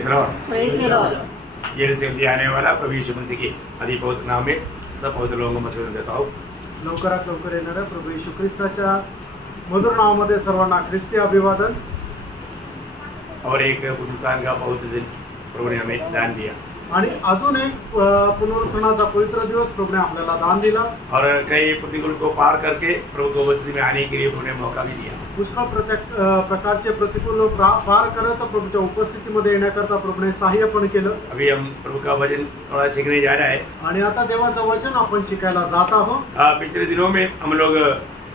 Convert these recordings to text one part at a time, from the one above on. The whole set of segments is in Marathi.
ये से आने वाला प्रभु यीशु मसीह के अति पवित्र नाम में सब पवित्र लोगों को मदद देता हूँ। लवकरात लवकर येणाऱ्या प्रभू येशू ख्रिस्ताच्या मधुर नावामध्ये सर्वांना ख्रिस्ती अभिवादन। और एक पुनरुत्थान का पवित्र दिन प्रभु ने हमें दान दिया आणि अजून एक पुनरुत्थानाचा पवित्र दिवस प्रभूने आपल्याला दान दिला और कई प्रतिकूल को पार करके प्रभु को वचन में आने के लिए प्रभु ने मौका भी दिया। पुष्कळ प्रकारचे प्रतिकूल पार करत प्रभूच्या उपस्थितीमध्ये येण्याकरता प्रभूने सहाय्य पण केलं। अभी हम प्रभु का वचन थोड़ा सीखने जा रहा है आणि आता देवाचं वचन आपण शिकायला जात आहोत। पिछले दिनों में हम लोग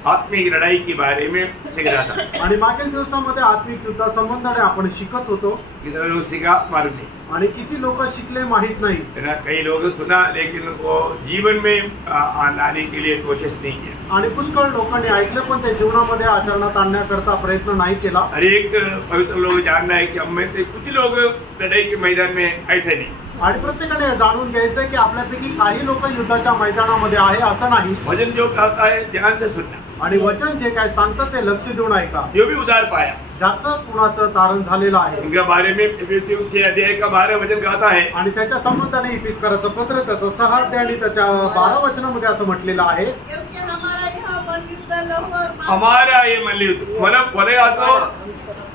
आत्मिक लड़ाई के बारे में सीख रहा था आणि मागील दिवसामध्ये आत्मिक युद्धा संबंधाने आपण शिकत होतो। कितना लोग सीखा मालूम नहीं आणि किती लोक शिकले माहित नाही। कई लोग सुना लेकिन वो जीवन में लाने के लिए कोशिश नहीं किया आणि पुष्कळ लोकांनी ऐकलं पण ते जीवनामध्ये आचरणात आणण्याकरता प्रयत्न नाही केला। हर एक पवित्र लोग जानना है कि हम में से कुछ लोग लड़ाई के मैदान में ऐसे नहीं। आणि प्रत्येकाने जाणून घ्यायचंय की आपल्यापैकी काही लोक युद्धाच्या मैदानामध्ये आहे असं नाही। वचन जो कहता है ध्यान से सुनना आणि वचन जे काय सांगतं ते लक्ष देऊन ऐका। जो भी उद्धार पाया ज्याचं कुणाचं तारण झालेलं आहे उनके बारे में एफेसियों 6 अध्याय का 12 वचन कहता है आणि त्याच्या संबंधाने इफिसकराचं पत्र त्याचं 6 अध्याय आणि त्याच्या 12 वचनामध्ये असं म्हटलेलं आहे हमारा ये मल्लयुद्ध मतलब बोलेगा तो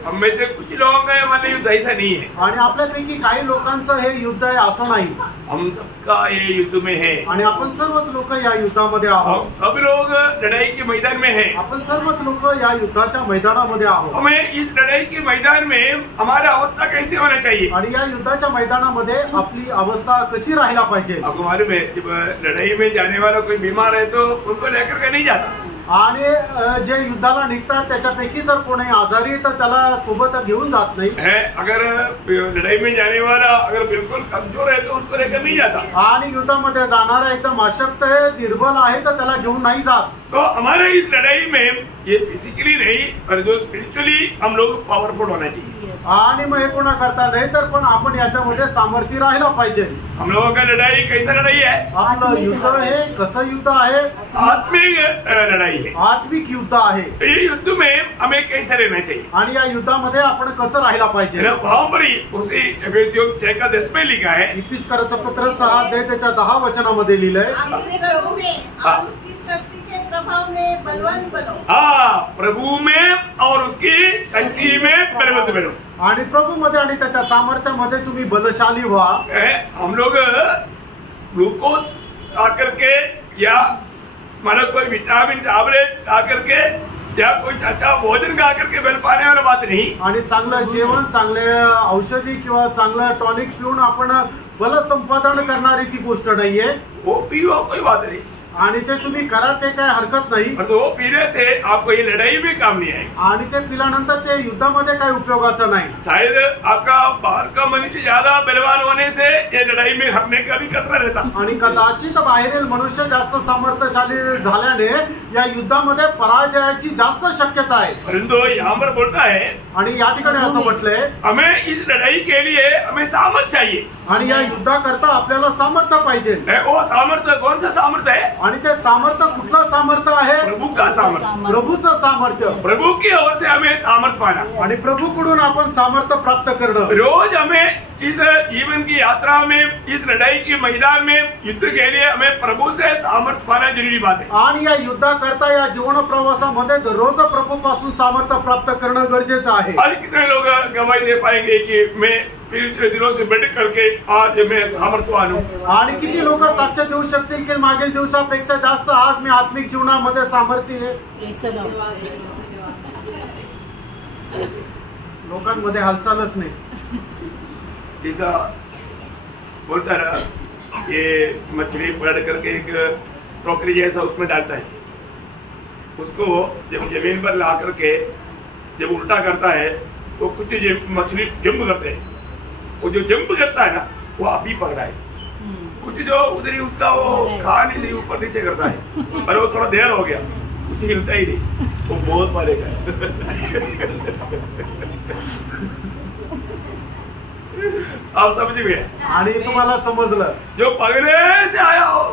हम में से कुछ लोगों का मल्लयुद्ध ऐसा नहीं है आणि आपल्यापैकी काही लोकांचं हे युद्ध आहे असं नाही। हम सबका ये युद्ध में है आणि आपण सर्वच लोक या युद्धामध्ये आहोत। सब लोग लड़ाई के मैदान में है आपण सर्वच लोक या युद्धाच्या मैदानामध्ये आहोत। हमें इस लड़ाई के मैदान में हमारा अवस्था कैसे होना चाहिए आणि या युद्धाच्या मैदानामध्ये आपली अवस्था कशी राहायला पाहिजे। आपको मालूम है जब लड़ाई में जाने वाला कोई बीमार है तो उनको लेकर के नहीं जाता आणि जे युद्धाला निघतात त्याच्यापैकी जर कोणी आजारी तर त्याला सोबत घेऊन जात नाही है। अगर लड़ाई में जाने वाला अगर बिल्कुल कमजोर है तो उसको लेकर नहीं जाता आणि युद्धामध्ये जाणारा एकदम अशक्त आहे दुर्बल आहे तर त्याला घेऊन नाही जात। तो हमारे इस लड़ाई में ये फिजिकली नहीं पर जो स्पिरिचुअली हम लोग पावरफुल होना चाहिए आणि मग हे कोणा करता नाही तर पण आपण याच्यामध्ये सामर्थ्य राहायला पाहिजे। हम लोगों का लड़ाई कैसा लड़ाई है आपलं युद्ध हे कसं युद्ध आहे आत्मिक लड़ाई है आत्मिक युद्ध आहे। ये युद्ध में हमें कैसे रहना चाहिए आणि या युद्धामध्ये आपण कसं राहायला पाहिजे वहां पर ही उसी एफेसियों 6 का 10 में लिखा है इफिसकराचं पत्र 6 अध्याय त्याच्या 10 वचनामध्ये लिहिलंय प्रभाव में बलवान बनो। प्रभु में और उसकी शक्ति में बलवंत बनो। आणि प्रभू मध्ये आणि त्याच्या सामर्थ्यामध्ये तुम्ही बलशाली व्हा। हम लोग ग्लूकोज आकर के या मतलब कोई विटामिन टैबलेट आकर के या कोई अच्छा भोजन खा करके बल पाने वाला बात नहीं। आणि चांगलं जेवण चांगले औषधी किंवा चांगलं टॉनिक पिऊन आपण बल संपादन करणारी ती गोष्ट नाहीये। वो पियो कोई बात नहीं आणि ते तुम्ही करा ते काय हरकत नाही पर वो पीने से आपको ये लड़ाई में काम नहीं आएगा आणि ते पिल्यानंतर ते युद्धामध्ये काय उपयोगाचं नाही। शायद आपका बाहर का मनुष्य ज्यादा बलवान होने से ये लड़ाई में हारने का भी खतरा रहता आणि कदाचित बाहेरील मनुष्य जास्त सामर्थ्यशाली झाल्याने या युद्धामध्ये पराजयाची जास्त शक्यता आहे। परंतु यहाँ पर बोलता है आणि या ठिकाणी असं म्हटलंय हमें इस लड़ाई के लिए हमें सामर्थ्य चाहिए आणि या युद्धाकरता आपल्याला सामर्थ्य पाहिजे। वो सामर्थ्य कौन सा सामर्थ्य है आणि ते सामर्थ्य कुठलं सामर्थ्य आहे प्रभु का सामर्थ्य प्रभूचं सामर्थ्य प्रभु की ओर से हमें सामर्थ्य पाना आणि प्रभूकडून आपण सामर्थ्य प्राप्त करणं। रोज हमें इस जीवन की यात्रा में इस लड़ाई के मैदान में युद्ध के लिए हमें प्रभु से सामर्थ्य पाना जरूरी बात है। आणि या युद्धाकरता या जीवन प्रवासामध्ये दररोज प्रभूपासून सामर्थ्य प्राप्त करणं गरजेचं आहे। आज कितने लोग गवाही दे पाएंगे कि मैं पिछले दिनों से बैठ करके आज मैं सामर्थ्यवान हूँ। आणि किती लोक साक्ष देऊ शकतील की मागील दिवसापेक्षा जास्त आज मी आत्मिक जीवनामध्ये सामर्थ्य आहे। लोकांमध्ये हालचालच नाही। जैसा बोलता रहा ये मछली पकड़ करके एक टोकरी जैसा उसमें डालता है उसको जब जमीन पर ला करके जब उल्टा करता है तो कुछ मछली जंप करते हैं वो जो जंप करता है ना वो आप ही पकड़ा है कुछ जो उधर ही उठता वो खा नहीं ऊपर नीचे करता है पर वो थोड़ा देर हो गया कुछ हिलता ही नहीं वो बहुत मारेगा। आप समझ गए आणि तुम्हाला समजलं जो पगले से आया हो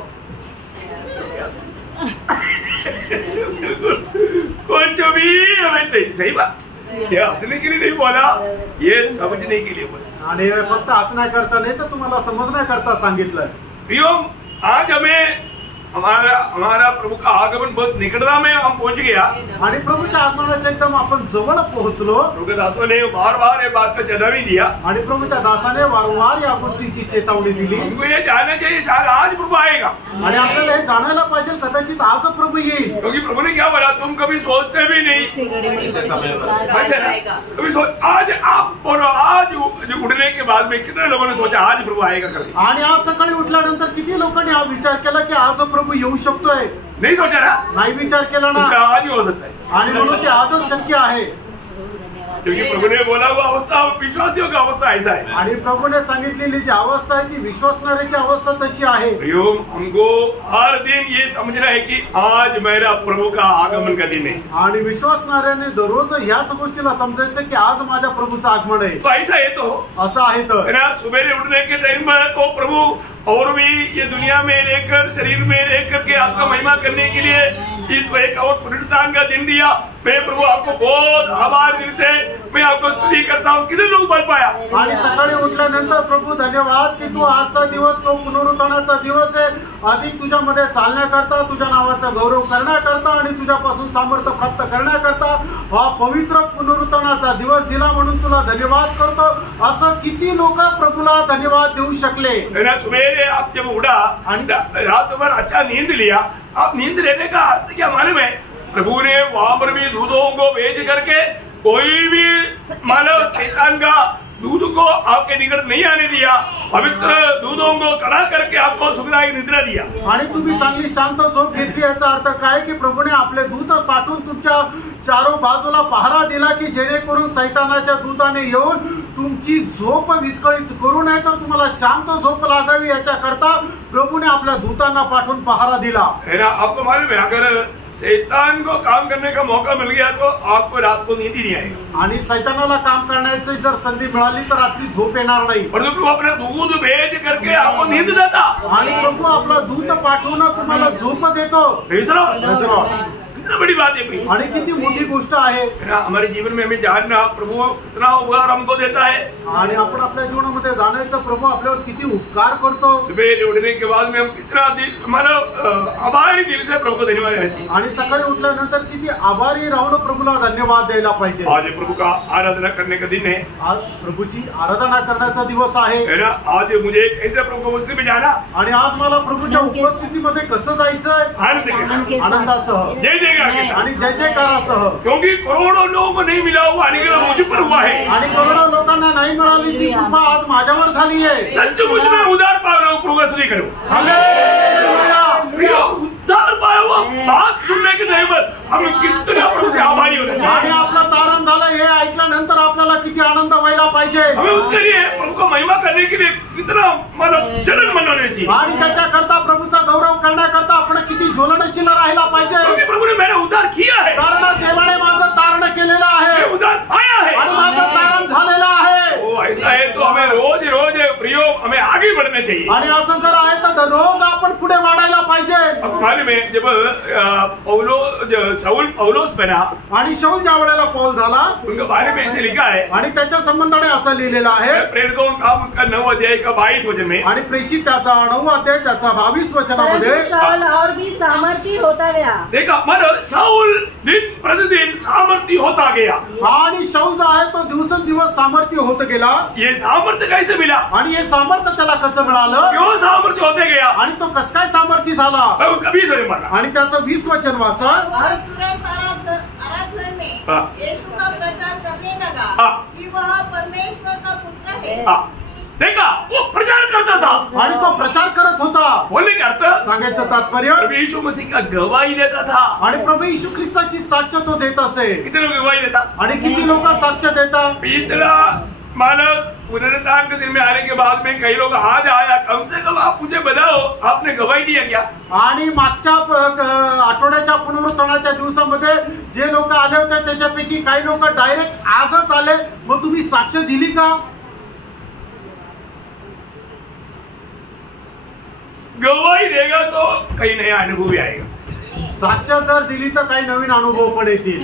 कुछ भी हमें नहीं सही बात ये हंसने के लिए नहीं बोला, ये समझने के लिए बोला। आणि फक्त हसण्याकरता नाही तर तुम्हाला समजण्याकरता सांगितलं। प्रियो, आज हमें हमारा प्रभु का आगमन बहुत निकटता में हम पहुंच गया आणि प्रभूच्या आगमनाच्या एकदम आपण जवळ पोहोचलो। प्रभु दासों ने बार-बार ये बात का चेतावनी दिया आणि प्रभूच्या दासाने वारंवार या गोष्टीची चेतावणी दिली। हमको ये जानना चाहिए शायद आज प्रभु आएगा, आणि आपल्याला हे जाणायला पाहिजे कदाचित आज प्रभु येईल। क्योंकि प्रभु ने क्या बोला, तुम कभी सोचते भी नहीं, कभी आज आप बोलो, आज उठने के बाद में कितने लोगों ने सोचा आज प्रभु आएगा कभी? आणि आज सकाळी उठल्यानंतर किती लोकांनी हा विचार केला की आज प्रभु येऊ शकतोय? नहीं सोचा ना, नाही विचार केला ना, आज ही हो सकता है। आणि म्हणून ते आजच शक्य आहे, क्योंकि प्रभु ने बोला वो अवस्था विश्वासियों का अवस्था ऐसा है। आणि प्रभूने सांगितलेली जी अवस्था आहे ती विश्वासणाऱ्याची अवस्था तशी आहे। हमको हर दिन ये समझना है कि आज मेरा प्रभु का आगमन का दिन है, आणि विश्वासणाऱ्याने दररोज ह्याच गोष्टीला समजायचं की आज माझ्या प्रभूचं आगमन आहे। तो ऐसा है, तो असं आहे तर सुबह उठने के टाइम पर तो प्रभु और भी ये दुनिया में रहकर, शरीर में रहकर के आपका महिमा करने के लिए इस एक और पुनरुत्थान का दिन दिया। मैं प्रभु आपको बहुत आभार दिल से मैं आपको स्तुति करता हूँ। कितने लोग बोल पाया? आणि सकाळी उठल्यानंतर प्रभू धन्यवाद की तू आजचा दिवस तो पुनरुत्थानाचा दिवस आहे, अधिक तुझ्यामध्ये चालण्याकरता, तुझ्या नावाचा गौरव करण्याकरता आणि तुझ्यापासून सामर्थ्य प्राप्त करण्याकरता हा पवित्र पुनरुत्थानाचा दिवस दिला, म्हणून तुला धन्यवाद करतो। असं किती लोक प्रभूला धन्यवाद देऊ शकले? सुबह आप जब उठा रात भर अच्छा नींद लिया, आप नींद लेने का अर्थ क्या मालूम है? प्रभु ने वहां पर भी दूधों को भेज करके कोई भी मानव शैतान का दूध को आपके निकट नहीं आने दिया, पवित्र दूधों को कड़ा करके आपको सुखदायक निद्रा दिया। आणि तुम्ही चांगली शांत झोप घेतली, याचा अर्थ काय की प्रभूने आपले दूत पाठवून तुमच्या चारों बाजूला पहारा दिला की जेणेकरून सैतानाच्या दूताने येऊन तुमची झोप विस्कळीत करू नये, तर तुम्हाला शांत झोप लागावी याच्याकरता प्रभूने आपल्या दूतांना पाठवून पहारा दिला। आपको मालूम है, अगर शैतान को काम करने का मौका मिल गया तो आपको रात को नींद ही नहीं आएगी, आणि सैतानाला काम करण्याची जर संधी मिळाली तर रात्री झोप येणार नाही। परंतु प्रभु अपना दूध भेज करके आपको नींद देता, आणि प्रभू आपला दूत पाठवून तुम्हाला झोप देतो। कितना बड़ी बात है भाई, आणि किती मोठी गोष्ट आहे। हमारे जीवन में हमें जानना प्रभु कितना उपकार हमको देता है, आणि आपण आपल्या जीवनामध्ये जाण्याचा प्रभू आपल्यावर किती उपकार करतो। सुबह उठने के बाद में हम कितना दिल हमारा आभारी दिल से प्रभु को धन्यवाद देना चाहिए, आणि सकाळी उठल्यानंतर किती आभारी राहून प्रभूला धन्यवाद द्यायला पाहिजे। आज प्रभु का आराधना करने का दिन है, आज प्रभूची आराधना करण्याचा दिवस आहे ना। आज मुझे कैसे प्रभु को उपस्थित में जाना, आणि आज मला प्रभूच्या उपस्थितीमध्ये कसं जायचंय? आनंदासह, जय जय आणि जय जयकारासह, क्योंकि करोड़ों लोगों को नहीं मिला हुआ अनुग्रह मुझ पर हुआ है, आणि करोडो लोकांना नाही मिळाली ती कृपा आज माझ्यावर झाली आहे। सच मुझ में उद्धार पाओ, प्रभु का स्तुति करो। हालेलुया। उद्धार पाया हुआ बात सुनने के टाइम पर हम कितना प्रभु से आभारी होना चाहिए, आणि आपलं तारण झालं हे ऐकल्यानंतर आपल्याला किती आनंद व्हायला पाहिजे। हमें उसके लिए प्रभु को महिमा करने के लिए कितना मतलब जलन मनवाना चाहिए, आणि त्याच्याकरता प्रभूचा गौरव करण्याकरता आपण किती ज्वलनशील राहायला पाहिजे, क्योंकि प्रभु ने मेरा उद्धार किया है, कारण देवाने माझं तारण केलेलं आहे, उद्धार पाया है आणि माझं तारण झालेलं आहे। वो ऐसा है तो हमें रोज रोज प्रियो हमें आगे बढ़ना चाहिए, आणि असं जर आहे तर रोज आपण पुढे वाढायला पाहिजे। अब मालूम है जब शाऊल पौलोस बना, आणि शाऊल ज्या वेळेला पौल झाला उनके बारे में ऐसे लिखा है, आणि त्याच्या संबंधाने असं लिहिलेलं आहे प्रेरितों का उनका 9 अध्याय का 22 वचन में, आणि प्रेषित त्याचा 9 अध्याय त्याचा 22 वचनामध्ये, शाऊल और भी सामर्थी होता गया। देखा मतलब शाऊल दिन प्रतिदिन सामर्थी होता गया, आणि शाऊल जो आहे तो दिवसेंदिवस सामर्थ्य होत गेला। ये सामर्थ्य कैसे मिला, आणि हे सामर्थ्य त्याला कसं मिळालं, क्यों सामर्थ्य होते गया, आणि तो कसं काय सामर्थ्य झाला? उसका 20 वचन माना, आणि त्याचं 20 वचन वाचा। और तुरंत आराधना में यीशु का प्रचार करने लगा कि वह परमेश्वर का पुत्र है। देखा वो प्रचार करता था, आणि तो प्रचार करत होता। बोलने का अर्थ, सांगायचं तात्पर्य, प्रभु यीशु मसीह का गवाही देता था, आणि प्रभू येशू ख्रिस्ताची साक्ष तो देत असे। कितने लोग गवाही देता, आणि किती लोक साक्ष देतात? इतना मानव पुनरुत्थान के दिन में आने के बाद में कई लोग आज आया, कम से कम आप मुझे बताओ आपने गवाही दिया क्या? आणि मागच्या आठवड्याच्या पुनरुत्थानाच्या दिवसामध्ये जे लोक आले होते त्याच्यापैकी काही लोक डायरेक्ट आजच आले, मग तुम्ही साक्ष दिली का? गवाही देगा तो कहीं नया अनुभव भी आएगा, साक्ष जर दिली तर काही नवीन अनुभव पण येतील।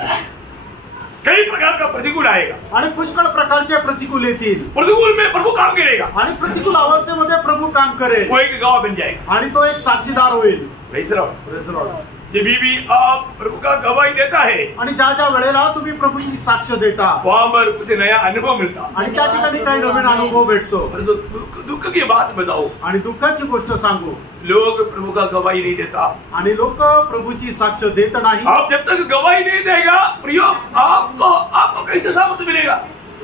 कई प्रकार का प्रतिकूल आएगा आणि पुष्कळ प्रकारचे प्रतिकूल येतील. प्रतिकूल में प्रभु काम करेगा आणि प्रतिकूल अवस्थेमध्ये प्रभू काम करेल वो एक गवाह बन जाएगा आणि तो एक साक्षीदार होईल. Praise the Lord. Praise the Lord. जब भी आप प्रभु का गवाही देता है आणि ज्या ज्या वेळेला तुम्ही प्रभूची साक्ष देता वहां पर कुछ नया अनुभव मिलता आणि त्या ठिकाणी काही नवीन अनुभव भेटतो. परंतु दुख की बात बताओ, आणि दुःखाची गोष्ट सांगू, लोग प्रभु का गवाही नहीं देता. आणि लोक प्रभूची साक्ष देत नाही. आप जब तक गवाही नहीं देगा प्रियो, आपको कैसे सामर्थ्य मिलेगा?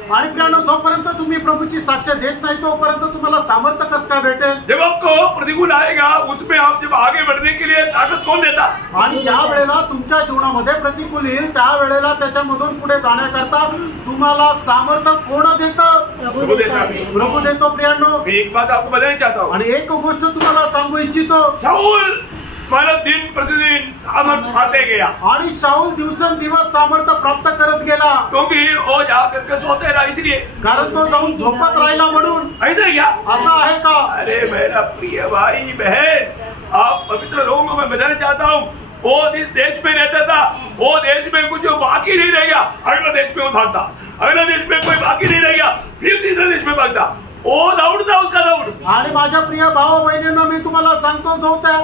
आणि प्रियानो, जोपर्यंत तुम्ही प्रभूची साक्ष देत नाही तोपर्यंत तुम्हाला सामर्थ्य कसं काय भेटेल? जब आपको प्रतिकूल आएगा उसमें आप जब आगे बढ़ने के लिए ताकत कौन देता? आणि ज्या वेळेला तुमच्या जीवनामध्ये प्रतिकूल येईल त्या वेळेला त्याच्यामधून पुढे जाण्याकरता तुम्हाला सामर्थ्य कोण देतं? प्रभु देता. प्रभू देतो. प्रियानो, मैं एक बात आपको बताना चाहता हूँ. आणि एक गोष्ट तुम्हाला सांगू इच्छितो. शाऊल मानव दिन प्रतिदिन सामर्थ्य पाते गया आणि शाऊल दिवसेंदिवस सामर्थ्य प्राप्त करत गेला, क्योंकि वो जाकर के सोते रहा इसलिए. कारण तो जाऊन झोपत राहिला म्हणून. ऐसा क्या? असं आहे का? अरे मेरा प्रिय भाई बहन, आप पवित्र लोगों को मैं बताना चाहता हूँ, वो जिस देश में रहता था वो देश में कुछ बाकी नहीं रहेगा, अगला देश में वो भागता, अगला देश में कोई बाकी नहीं रहेगा, फिर तीसरे देश में भागता. वो दौड़ता उसका दौड़. आणि माझ्या प्रिय भाऊ बहिणींना मी तुम्हाला सांगतो, जो त्या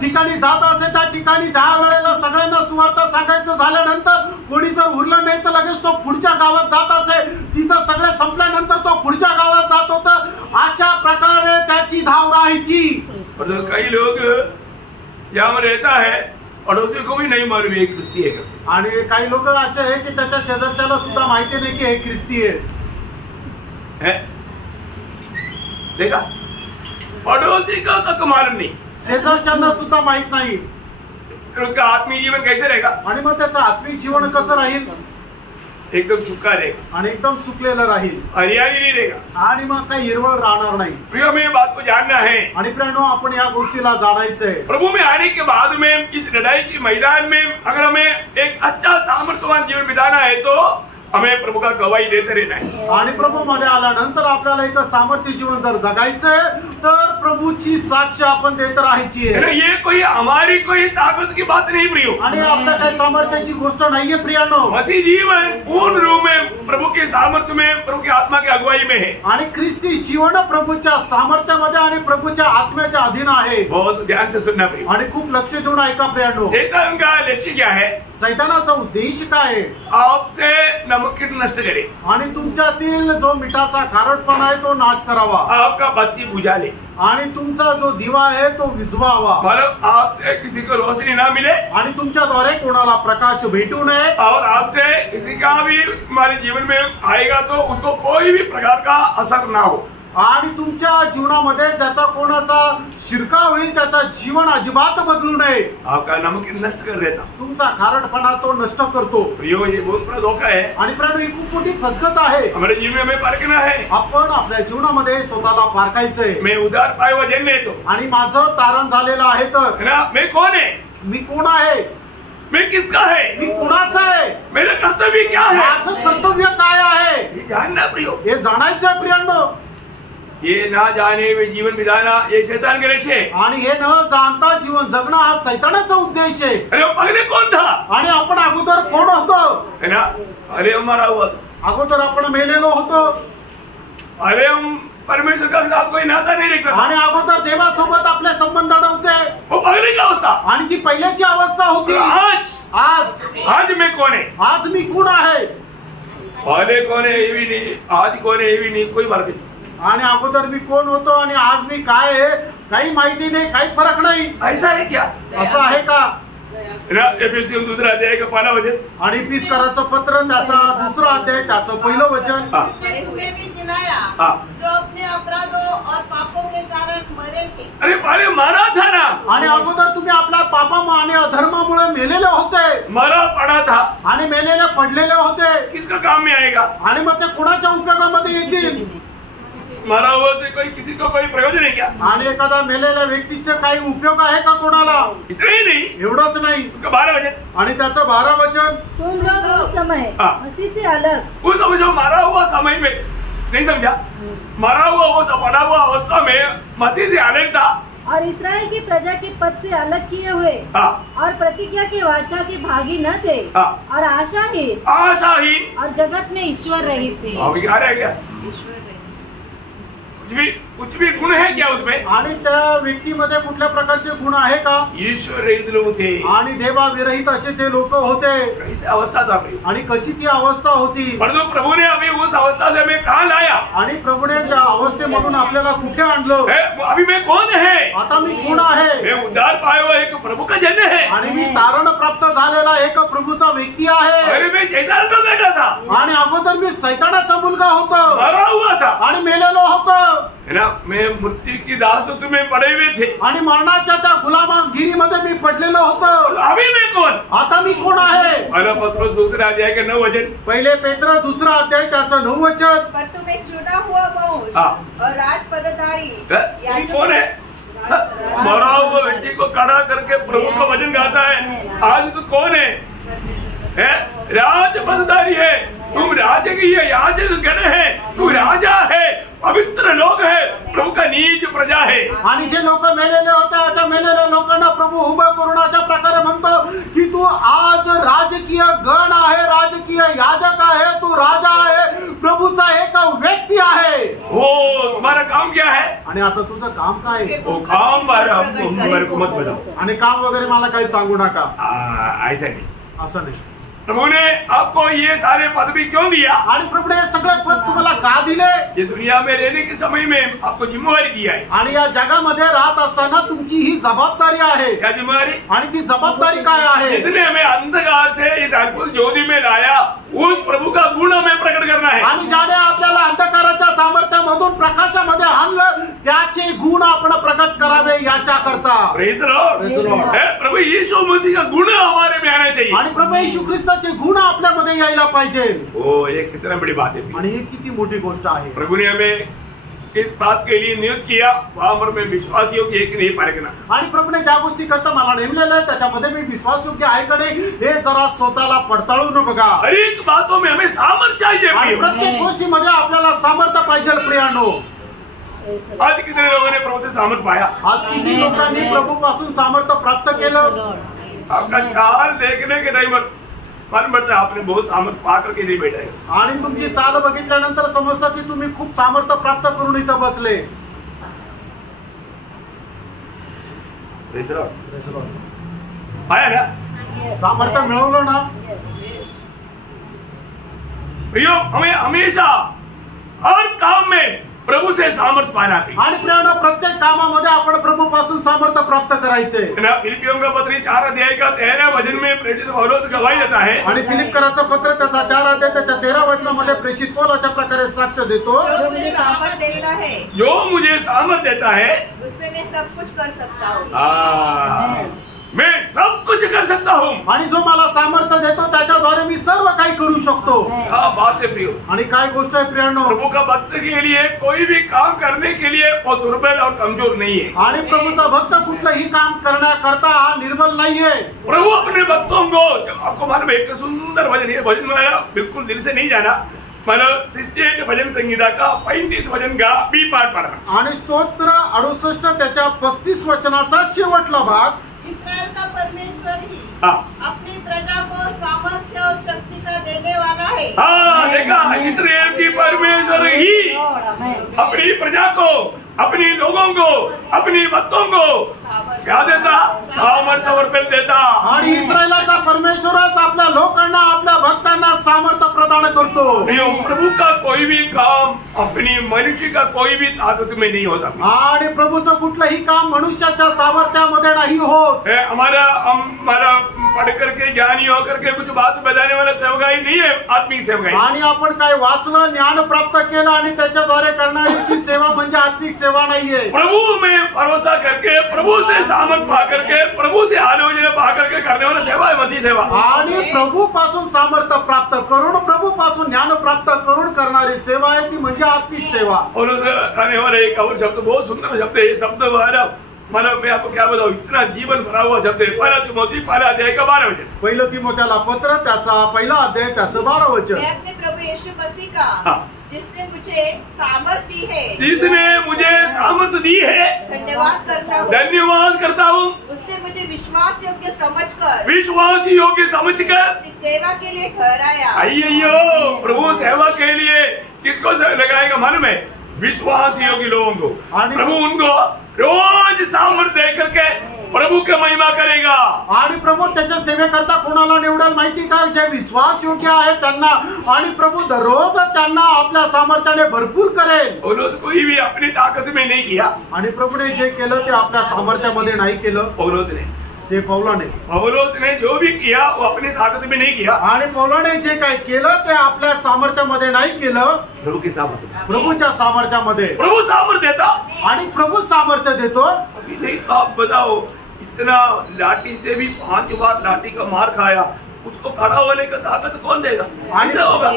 ठिकाणी जात असे त्या ठिकाणी ज्या वेळेला सगळ्यांना सुवार्ता सांगायचं झाल्यानंतर कोणी जर उरलं नाही तर लगेच तो पुढच्या गावात जात असे. तिथं सगळं संपल्यानंतर तो पुढच्या गावात जात होता. अशा प्रकारे त्याची धाव राहायची. कई लोग यहाँ रहता है पड़ोसी को भी नहीं मालूम ये ख्रिस्ती है. आणि काही लोक असे आहे की त्याच्या शेजारच्याला सुद्धा माहिती नाही की हे ख्रिस्ती आहे. देखा, पड़ोसी का तक मालूम नहीं, शेजारच्यांना सुद्धा माहित नाही. उसका आत्मीय जीवन कैसे रहेगा? आणि मग त्याचं आत्मिक जीवन कसं राहील? एकदम सूखा रहेगा आणि एकदम सुकलेलं राहील. हरियाली नहीं रहेगा. आणि मग काही हिरवळ राहणार नाही. प्रियो, में बात को जानना है. आणि प्रियानो, आपण या गोष्टीला जाणायचंय. प्रभु में आने के बाद में इस लड़ाई के मैदान में अगर हमें एक अच्छा सामर्थ्यवान जीवन बिताना है तो हमें प्रभु का गवाही देते रहना है. आणि प्रभू मध्ये आल्यानंतर आपल्याला एक सामर्थ्य जीवन जर जगायचंय तर प्रभूची साक्ष आपण देत राहायची आहे. ये कोई हमारी कोई ताकत की बात नहीं प्रियो. आणि आपल्या काही सामर्थ्याची गोष्ट नाहीये प्रियानो. मसीह जीवन पूर्ण रूप में प्रभु के सामर्थ्य में, प्रभु की आत्मा की अगुवाई में है. आणि ख्रिस्ती जीवन प्रभूच्या सामर्थ्यामध्ये आणि प्रभूच्या आत्म्याच्या अधीन आहे. बहुत ध्यान से सुनना प्रियो. आणि खूप लक्ष देऊन ऐका प्रियानो. शैतान का लक्ष्य क्या है? सैतानाचा उद्देश काय आहे? आपसे नमक नष्ट करे आणि तुमच्यातील जो मिठाचा खारटपणा आहे तो नाश करावा. आपका बत्ती बुझा ले आणि तुमचा जो दिवा आहे तो विझवावा. मतलब आपसे किसी को रोशनी ना मिले आणि तुमच्याद्वारे कोणाला प्रकाश भेटू नये. और आपसे किसी का भी हमारे जीवन में आएगा तो उसको कोई भी प्रकार का असर ना हो. आणि तुमच्या जीवनामध्ये ज्याचा कोणाचा शिरकाव होईल त्याचा जीवन अजिबात बदलू नये. आपका नमक नष्ट कर देता. तुमचा खारटपणा तो नष्ट करतो. प्रियो, ये बहुत बड़ा धोखा है. आणि प्रियो, ही खूप मोठी फसगत आहे. हमारे जीवन में पारखना है. आपण आपल्या जीवनामध्ये स्वतःला पारखायचंय. मैं उधार पाए हुआ जन्म है तो, आणि माझं तारण झालेलं आहे तर, है ना, मैं कौन है, मी कोण आहे, मैं किसका है, मी कुणाचा आहे, मेरा कर्तव्य क्या है, माझं कर्तव्य काय आहे, ये जानना प्रियो. हे जाणायचंय प्रियांनो. ये ना जाने में जीवन बिताना ये शैतान का लक्ष्य है. आणि हे न जाणता जीवन जगणं हा सैतानाचा उद्देश आहे. अरे वो पहले कौन था? आणि आपण अगोदर कोण होतो? है ना, अरे हमारा हुआ था. अगोदर आपण मेलेलो होतो. अरे हम परमेश्वर का साथ कोई नाता नहीं रखता. आणि अगोदर देवासोबत आपले संबंध नव्हते. वो पहले की अवस्था. आणि ती पहिल्याची अवस्था होती. आज मैं कौन है? आज मी कोण आहे? पहले कौन है ये भी नहीं, आज कौन है ये भी नहीं, कोई बात नहीं. आणि अगोदर मी कोण होतो आणि आज मी काय आहे काही माहिती नाही, काही फरक नाही. ऐसा है क्या? असं आहे का? एफएससी दूसरा अध्याय का पहला वचन आणि 30 कराचं पत्र त्याचा दुसरा अध्याय त्याचं पहिलं वचन. उसने तुम्हें भी जिलाया जो अपने अपराधों और पापों के कारण मरे थे. अरे पहले मारा था ना. आणि अगोदर तुम्ही आपल्या पापामुळे आणि अधर्मामुळे मेलेले होते. मरा पड़ा था आणि मेलेले पडलेले होते. किसका काम में आएगा? आणि मग ते कुणाच्या उपयोगामध्ये येतील? मरा हुआ से कोई किसी को कोई प्रयोजन है क्या? आणि एखादा मेलेल्या व्यक्तीचा काही उपयोग आहे का कोणाला? इतना ही नहीं, एवढंच नाही. उसका 12 वचन आणि त्याचं 12 वचन. तुम लोग उस समय मसीह से अलग, वो समझो मारा हुआ समय में नहीं समझा, मरा हुआ वो पड़ा हुआ अवस्था में मसीह से अलग था. और इस्राएल की प्रजा के पद से अलग किए हुए और प्रतिज्ञा की वाचा के भागी न थे और आशाहीन और जगत में ईश्वर रहित थे। कुछ भी गुण है क्या उसमें? आणि त्या व्यक्तीमध्ये कुठल्या प्रकारचे गुण आहे का? ईश्वर रहित लोक होते आणि देवा विरहित असे ते लोक होते। कैसी अवस्था था आणि कशी ती अवस्था होती? परंतु प्रभु ने हमें उस अवस्था से हमें कहाँ लाया? आणि प्रभूने त्या अवस्थेमधून आपल्याला कुठे आणलं? अभी मैं कौन है? आता मी कोण आहे? मैं उद्धार पाया हुआ एक प्रभु का जन है आणि मी तारण प्राप्त झालेला एक प्रभूचा व्यक्ती आहे। अरे मैं शैतान का बेटा था आणि अगोदर मी सैतानाचा मुलगा होतो, मरा हुआ था आणि मेलेलो होतो है ना। मैं मृत्यु की दासत्व में पड़े हुए थे आणि मरणाच्या त्या गुलामगिरीमध्ये मी पडलेलो होतो। अभी मैं कौन? आता मी कोण आहे? पहला पत्रस दूसरा अध्याय का 9 वचन। पहिले पेत्र दूसरा अध्याय त्याचं 9 वचन। पर तुम एक चुना हुआ वंश और राजपदधारी कौन है? मरा हुआ व्यक्ति को खड़ा करके प्रभु का वचन गाता है। आज तू कौन है? राजपदधारी है, तुम राजकीय याजक गण है, तू राजा है, पवित्र लोग है, प्रभु का नीच प्रजा है। आणि जे लोक मेलेले होते अशा मेलेल्या लोकांना प्रभू उभं करून अशा प्रकारे म्हणतो की तू आज राजकीय गण आहे, राजकीय याजक आहे, तू राजा आहे, प्रभूचा एक व्यक्ती आहे। हो, तुम्हारा काम क्या है? आणि आता तुझं काम काय? वो काम मेरे को मत बताओ। आणि काम वगैरे मला काही सांगू नका। ऐसा नहीं, असं नाही। प्रभु ने आपको ये सारे पद भी क्यों दिया? आणि प्रभूने हे सगळे पद तुम्हाला का दिले? ये दुनिया में रहने के समय में आपको जिम्मेवारी दिया है। आणि या जगामध्ये राहत असताना तुमची ही जबाबदारी आहे। क्या जिम्मेवारी? आणि ती जबाबदारी काय आहे? इसने हमें अंधकार से इस अद्भुत ज्योति में लाया, उस प्रभु का गुण हमें प्रकट करना है। आणि ज्याने आपल्याला अंधकाराच्या सामर्थ्यामधून प्रकाशामध्ये आणलं त्याचे गुण आपण प्रकट करावे याच्या करता। Praise Lord. प्रभु यीशु मसीह का गुण हमारे में आना चाहिए। आणि प्रभू येशू ख्रिस्ताचे गुण आपल्यामध्ये यायला पाहिजे। ओ, ये कितना बड़ी बात है। आणि ही किती मोठी गोष्ट आहे। प्रभु ने हमें इस बात के लिए नियुक्त किया, वहां में विश्वासियों की एक नहीं परखना। आणि प्रभूने ज्या गोष्टी करता मला नेमलेलं आहे त्याच्यामध्ये मी विश्वासयोग्य आहे का नाही हे जरा स्वतःला पडताळून बघा। हर एक बातों में हमें सामर्थ्य चाहिए। आणि प्रत्येक गोष्टीमध्ये आपल्याला सामर्थ्य पाहिजे प्रियानो। आज कितने लोगों ने प्रभु से सामर्थ्य पाया? आज किती लोकांनी प्रभू पासून सामर्थ्य प्राप्त केलं? आपका चाल देखने के टाइम मालूम पड़ता है आपने बहुत सामर्थ्य पा करके नहीं बैठा है। आणि तुमची चाल बघितल्यानंतर समजतं की तुम्ही खूप सामर्थ्य प्राप्त करून इथं बसले। आया ना? सामर्थ्य मिळवलं ना? प्रियो, हमें हमेशा हर काम में प्रभु से सामर्थ्य पाना चाहिए। आणि प्रियानो प्रत्येक कामामध्ये आपण प्रभू पासून सामर्थ्य प्राप्त करायचे। फिलिपियों का पत्र 4 अध्याय का 13 वचन में प्रेषित पौलुस गवाही देता है। आणि फिलिप्पियराचं पत्र त्याचा 4 अध्याय त्याच्या 13 वचनामध्ये प्रेषित पौल अशा प्रकारे साक्ष देतो, जो मुझे सामर्थ्य देता है, जो मुझे सामर्थ्य देता है, उसमें मैं सब कुछ कर सकता हूँ। मैं सब कुछ कर सकता हूँ। आणि जो मला सामर्थ्य देतो त्याच्याद्वारे मी सर्व काही करू शकतो। क्या बात है प्रियो। आणि काय गोष्ट आहे प्रियानो? प्रभु का भक्त के लिए कोई भी काम करने के लिए वो दुर्बल और कमजोर नहीं है। आणि प्रभूचा भक्त कुठलंही काम करण्याकरता हा निर्बल नाहीये। प्रभु अपने भक्तों को, आपको मालूम है एक सुंदर भजन है, भजन में बिल्कुल दिल से नहीं जाना, मतलब 68 भजन संगीता का 35 वचन का बी पाठ पढ़ा। आणि स्तोत्र 68 त्याच्या 35 वचनाचा शेवटला भाग, इस्राएल का परमेश्वर ही अपनी प्रजा को सामर्थ्य और शक्ति का देने वाला है। हाँ, देखा, इस्राएल की परमेश्वर ही अपनी प्रजा को, अपनी लोगों को, अपनी भक्तों को क्या देता? सामर्थ्य और बल देता। आणि इस्रायलाचा परमेश्वरच आपल्या लोकांना, आपल्या भक्तांना सामर्थ्य प्रदान करतो। प्रभु का कोई भी काम अपनी मनुष्य का कोई भी ताकत में नहीं होता। आणि प्रभूचं कुठलंही काम मनुष्याच्या सामर्थ्यामध्ये नाही होत। हमारा पढ़ करके ज्ञानी होकर के कुछ बात बजाने वाला सेवकाई नहीं है, आत्मिक सेवकाई। आणि आपण काय वाचलं, ज्ञान प्राप्त केलं आणि त्याच्याद्वारे करणारी ती सेवा म्हणजे आत्मिक सेवा नाहीये। प्रभु में भरोसा करके, प्रभु से सामर्थ पा करके, प्रभु से आलोचना पा करके करने वाला सेवा है मसीह सेवा। आणि प्रभू पासून सामर्थ्य प्राप्त करून, प्रभू पासून ज्ञान प्राप्त करून करणारी सेवा आहे ती म्हणजे आत्मिक सेवा। और कहने वाला एक और शब्द, बहुत सुंदर शब्द है ये शब्द, मतलब मैं आपको क्या बताऊं, इतना जीवन भरा हुआ शब्द है। पहला तिमोथी पहला अध्याय का 12 वचन। पहिलं तिमोथेला पत्र त्याचा पहिला अध्याय त्याचं 12 वचन। मैं अपने प्रभु यीशु मसीह का जिसने मुझे सामर्थ दी है, जिसने मुझे सामर्थ दी है, धन्यवाद करता हूँ। उसने मुझे विश्वास योग्य समझकर अपनी सेवा के लिए ठहराया। अయ్యో प्रभु सेवा के लिए किसको लगाएगा मन में? विश्वास योग्य लोगों को। प्रभु उनको रोज सामर्थ्य दे करके प्रभू की महिमा करेगा। आणि प्रभू त्याच्या सेवेकरता कोणाला निवडेल माहिती का? जे विश्वास योग्य आहे त्यांना, आणि प्रभू दररोज त्यांना आपल्या सामर्थ्याने भरपूर करेल। पौलुस कोई भी अपनी ताकत में नहीं किया, आणि प्रभूने जे केलं ते आपल्या सामर्थ्यामध्ये नाही केलं। पौलुस ने जो भी किया वो अपनी ताकत में नहीं किया, आणि पौलाने जे काही केलं ते आपल्या सामर्थ्यामध्ये नाही केलं, प्रभू की सामर्थ्य, प्रभूच्या सामर्थ्यामध्ये। प्रभु सामर्थ्य देता आणि प्रभू सामर्थ्य देतो। अभी नहीं आप बताओ, इतना लाठी से भी 5 बार लाठी का मार खाया, उसको खड़ा होने का ताकत कौन देगा? ऐसा होगा?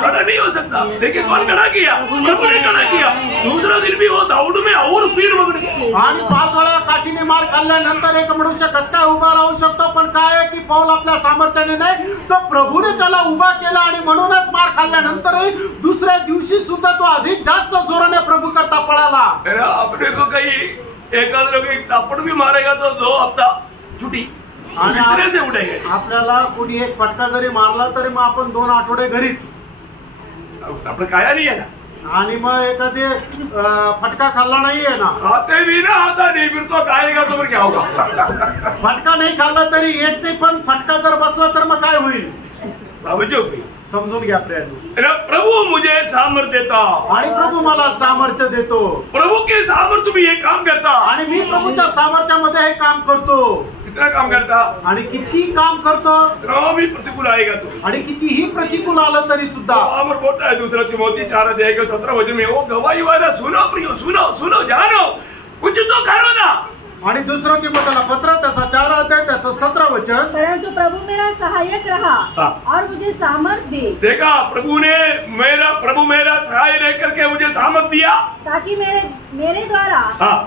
खड़ा नहीं हो सकता। देखिए कौन खड़ा किया? प्रभु ने खड़ा किया। दूसरा दिन भी वो दौड़ में और स्पीड पकड़ गया। आणि 5 वेळा काठीने मार खाल्ल्यानंतर एक मनुष्य कसं काय उभा राहू शकतो? पण काय आहे की पौल आपल्या सामर्थ्याने नाही, तर प्रभूने त्याला उभा केला, आणि म्हणूनच मार खाल्ल्यानंतरही दुसऱ्या दिवशी सुद्धा तो अधिक जास्त जोराने प्रभू करता पळाला। अपने को कहीं एक थप्पड़ भी मारेगा तो 2 हफ्ता छुट्टी, आणि से उठेंगे। आपल्याला कोणी एक फटका जरी मारला तरी मग आपण 2 आठवडे घरीच, आपण खाया नाही आहे ना, आणि मग एखादी फटका खाल्ला नाहीये ना, खाते भी ना आता नहीं, फिर तो खाएगा तो फिर क्या होगा? फटका नाही खाल्ला तरी येत नाही, पण फटका जर बसला तर मग काय होईल? समजून घ्या प्रियांनो। प्रभु मुझे सामर्थ्य देता, आणि प्रभू मला सामर्थ्य देतो। प्रभु के सामर्थ्य में ये काम करता, आणि मी प्रभूच्या सामर्थ्यामध्ये हे काम करतो। कितना काम करता? आणि किती काम करतो? तो भी प्रतिकूल आएगा तो, आणि कितीही प्रतिकूल आलं तरी सुद्धा। और बोलता है 2 तिमोथी 4:17 में, वो गवाही वाला सुनो प्रियो, सुनो जानो, कुछ तो करो ना। आणि 2 तिमोथीला पत्र त्याचा 4 अध्याय त्याचं 17 वचन, परंतु प्रभु मेरा सहायक रहा और मुझे सामर्थ्य दी। देखा, प्रभु मेरा सहाय दे करके मुझे सामर्थ्य दिया, ताकि मेरे द्वारा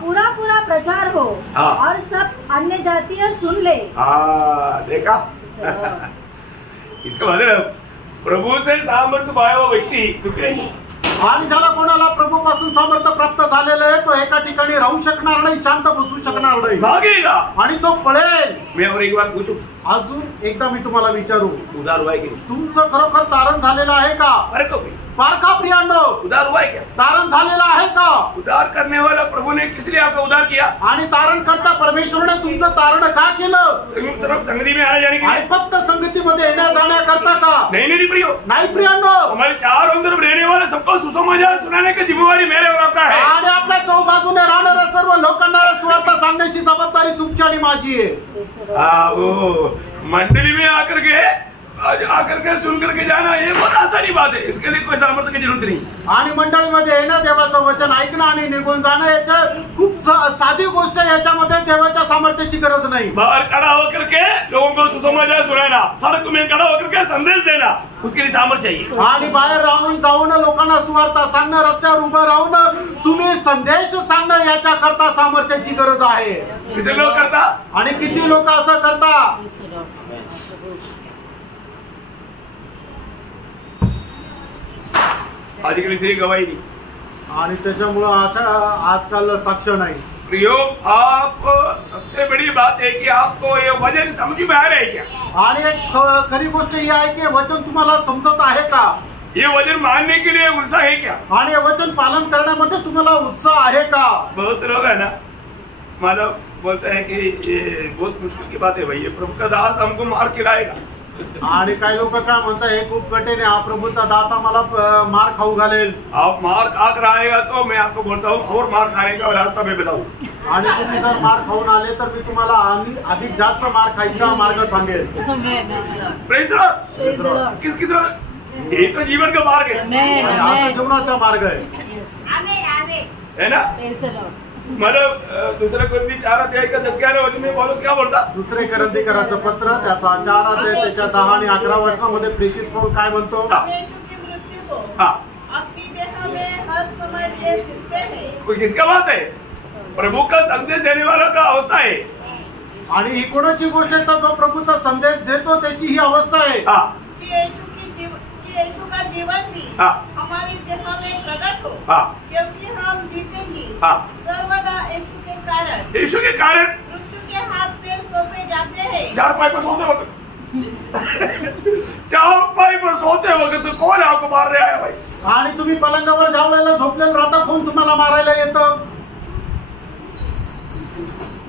पूरा प्रचार हो और सब अन्य जातियां सुन ले। देखा इसका मतलब प्रभु से सामर्थ्य पाया हुआ व्यक्ति दुखी, आणि ज्याला कोणाला प्रभूपासून सामर्थ्य प्राप्त झालेलं आहे तो एका ठिकाणी राहू शकणार नाही, शांत बसू शकणार नाही, भागेगा आणि तो पळेल। मैं और एक बात पूछूं, अजून एकदा मी तुम्हाला विचारू, उधार हुआ है की नहीं? तुमचं खरोखर तारण झालेलं आहे का? अरे को पारखा प्रियांनो, उधार हुआ है क्या? तारण झालेलं आहे का? उधार करने वाला प्रभु ने किस लिए आपका उधार किया? आणि तारण करता परमेश्वरने तुमचं तारण का केलं? सिर्फ संगति में आने जाने के लिए, फक्त संगतीमध्ये येण्या जाण्या करता का? नहीं प्रियो, नाही प्रियांनो। हमारे चारों तरफ रहने वाले सबको सुसमाचार सुनाने की जिम्मेवारी मेरे और आपका है। आणि आपल्या चौबाजूने राहणाऱ्या सर्व लोकांना सुवार्थ सांगण्याची जबाबदारी तुमची आणि माझी आहे। वो मंडली में आकर के सुन करके जाना ये बहुत आसानी बात है, इसके लिए कोई सामर्थ्य की जरूरत नहीं। आणि मंडळीमध्ये येणं, देवाचं वचन ऐकणं आणि निघून जाणं, याच्या खूप साधी गोष्ट आहे, याच्यामध्ये देवाच्या सामर्थ्याची गरज नाही। बाहर खड़ा होकर के लोगों को सुसमाचार सुनाना, सड़क में खड़ा होकर के संदेश देना, उसके लिए सामर्थ्य चाहिए। आणि बाहेर राहून जाऊन लोकांना सुवार्थ सांगणं, रस्त्यावर उभं राहून तुम्ही संदेश सांगणं, याच्या करता सामर्थ्याची गरज आहे। किती लोक करता, आणि किती लोक असं करता? आजकल इसलिए गवाही नहीं, आणि त्याच्यामुळं अशा आजकाल साक्ष नाही। प्रियो, आप सबसे बड़ी बात है कि आपको ये वचन समझ में आ रहा है क्या? आणि एक खरी गोष्ट ही आहे की वचन तुम्हाला समजत आहे का? ये वचन मानने के लिए उत्साह है क्या? आणि हे वचन पालन करण्यामध्ये तुम्हाला उत्साह आहे का? बहुत लोग है ना, मानव बोलता है कि ये बहुत मुश्किल की बात है भाई, ये प्रभु का दास हमको मार खिलाएगा। आणि काही लोक काय म्हणतात, हे खूप कठीण आहे, हा प्रभूचा दास आम्हाला मार खाऊ घालेल। आप मार खा कर आएगा तो मैं आपको बोलता हूँ और मार खाने का रास्ता मैं बताऊँ। आणि तुम्ही जर मार खाऊन आले तर मी तुम्हाला अधिक जास्त मार खायचा मार्ग सांगेल। किसकी तरह? ये तो जीवन का मार्ग है, जीवनाचा मार्ग आहे, है ना? मतलब दुसऱ्या कोणती 4:10 में पौलुस क्या बोलता? दुसरे करंथीकराचं पत्र त्याचा 4 अध्याय त्याच्या 10 आणि 11 वचनामध्ये प्रेषित पौल काय म्हणतो? अपनी देह में हर समय लिए फिरते हैं। कोई किसका बात है? प्रभु का संदेश देने वाला का अवस्था है। आणि ही कोणाची गोष्ट आहे? जो प्रभूचा संदेश देतो त्याची ही अवस्था आहे। यीशु का जीवन भी हमारी देह में प्रकट हो, क्योंकि हम जीते जी सर्वदा यीशु के कारण यीशु के कारण मृत्यु के हाथ पैर सौंपे जाते हैं। चारपाई पर सोते वक्त चारपाई पर सोते वक्त कौन आपको मार रहा है भाई? आणि तुम्ही पलंगावर जावलेलं झोपलेलं राहता, कोण तुम्हाला मारायला येतं?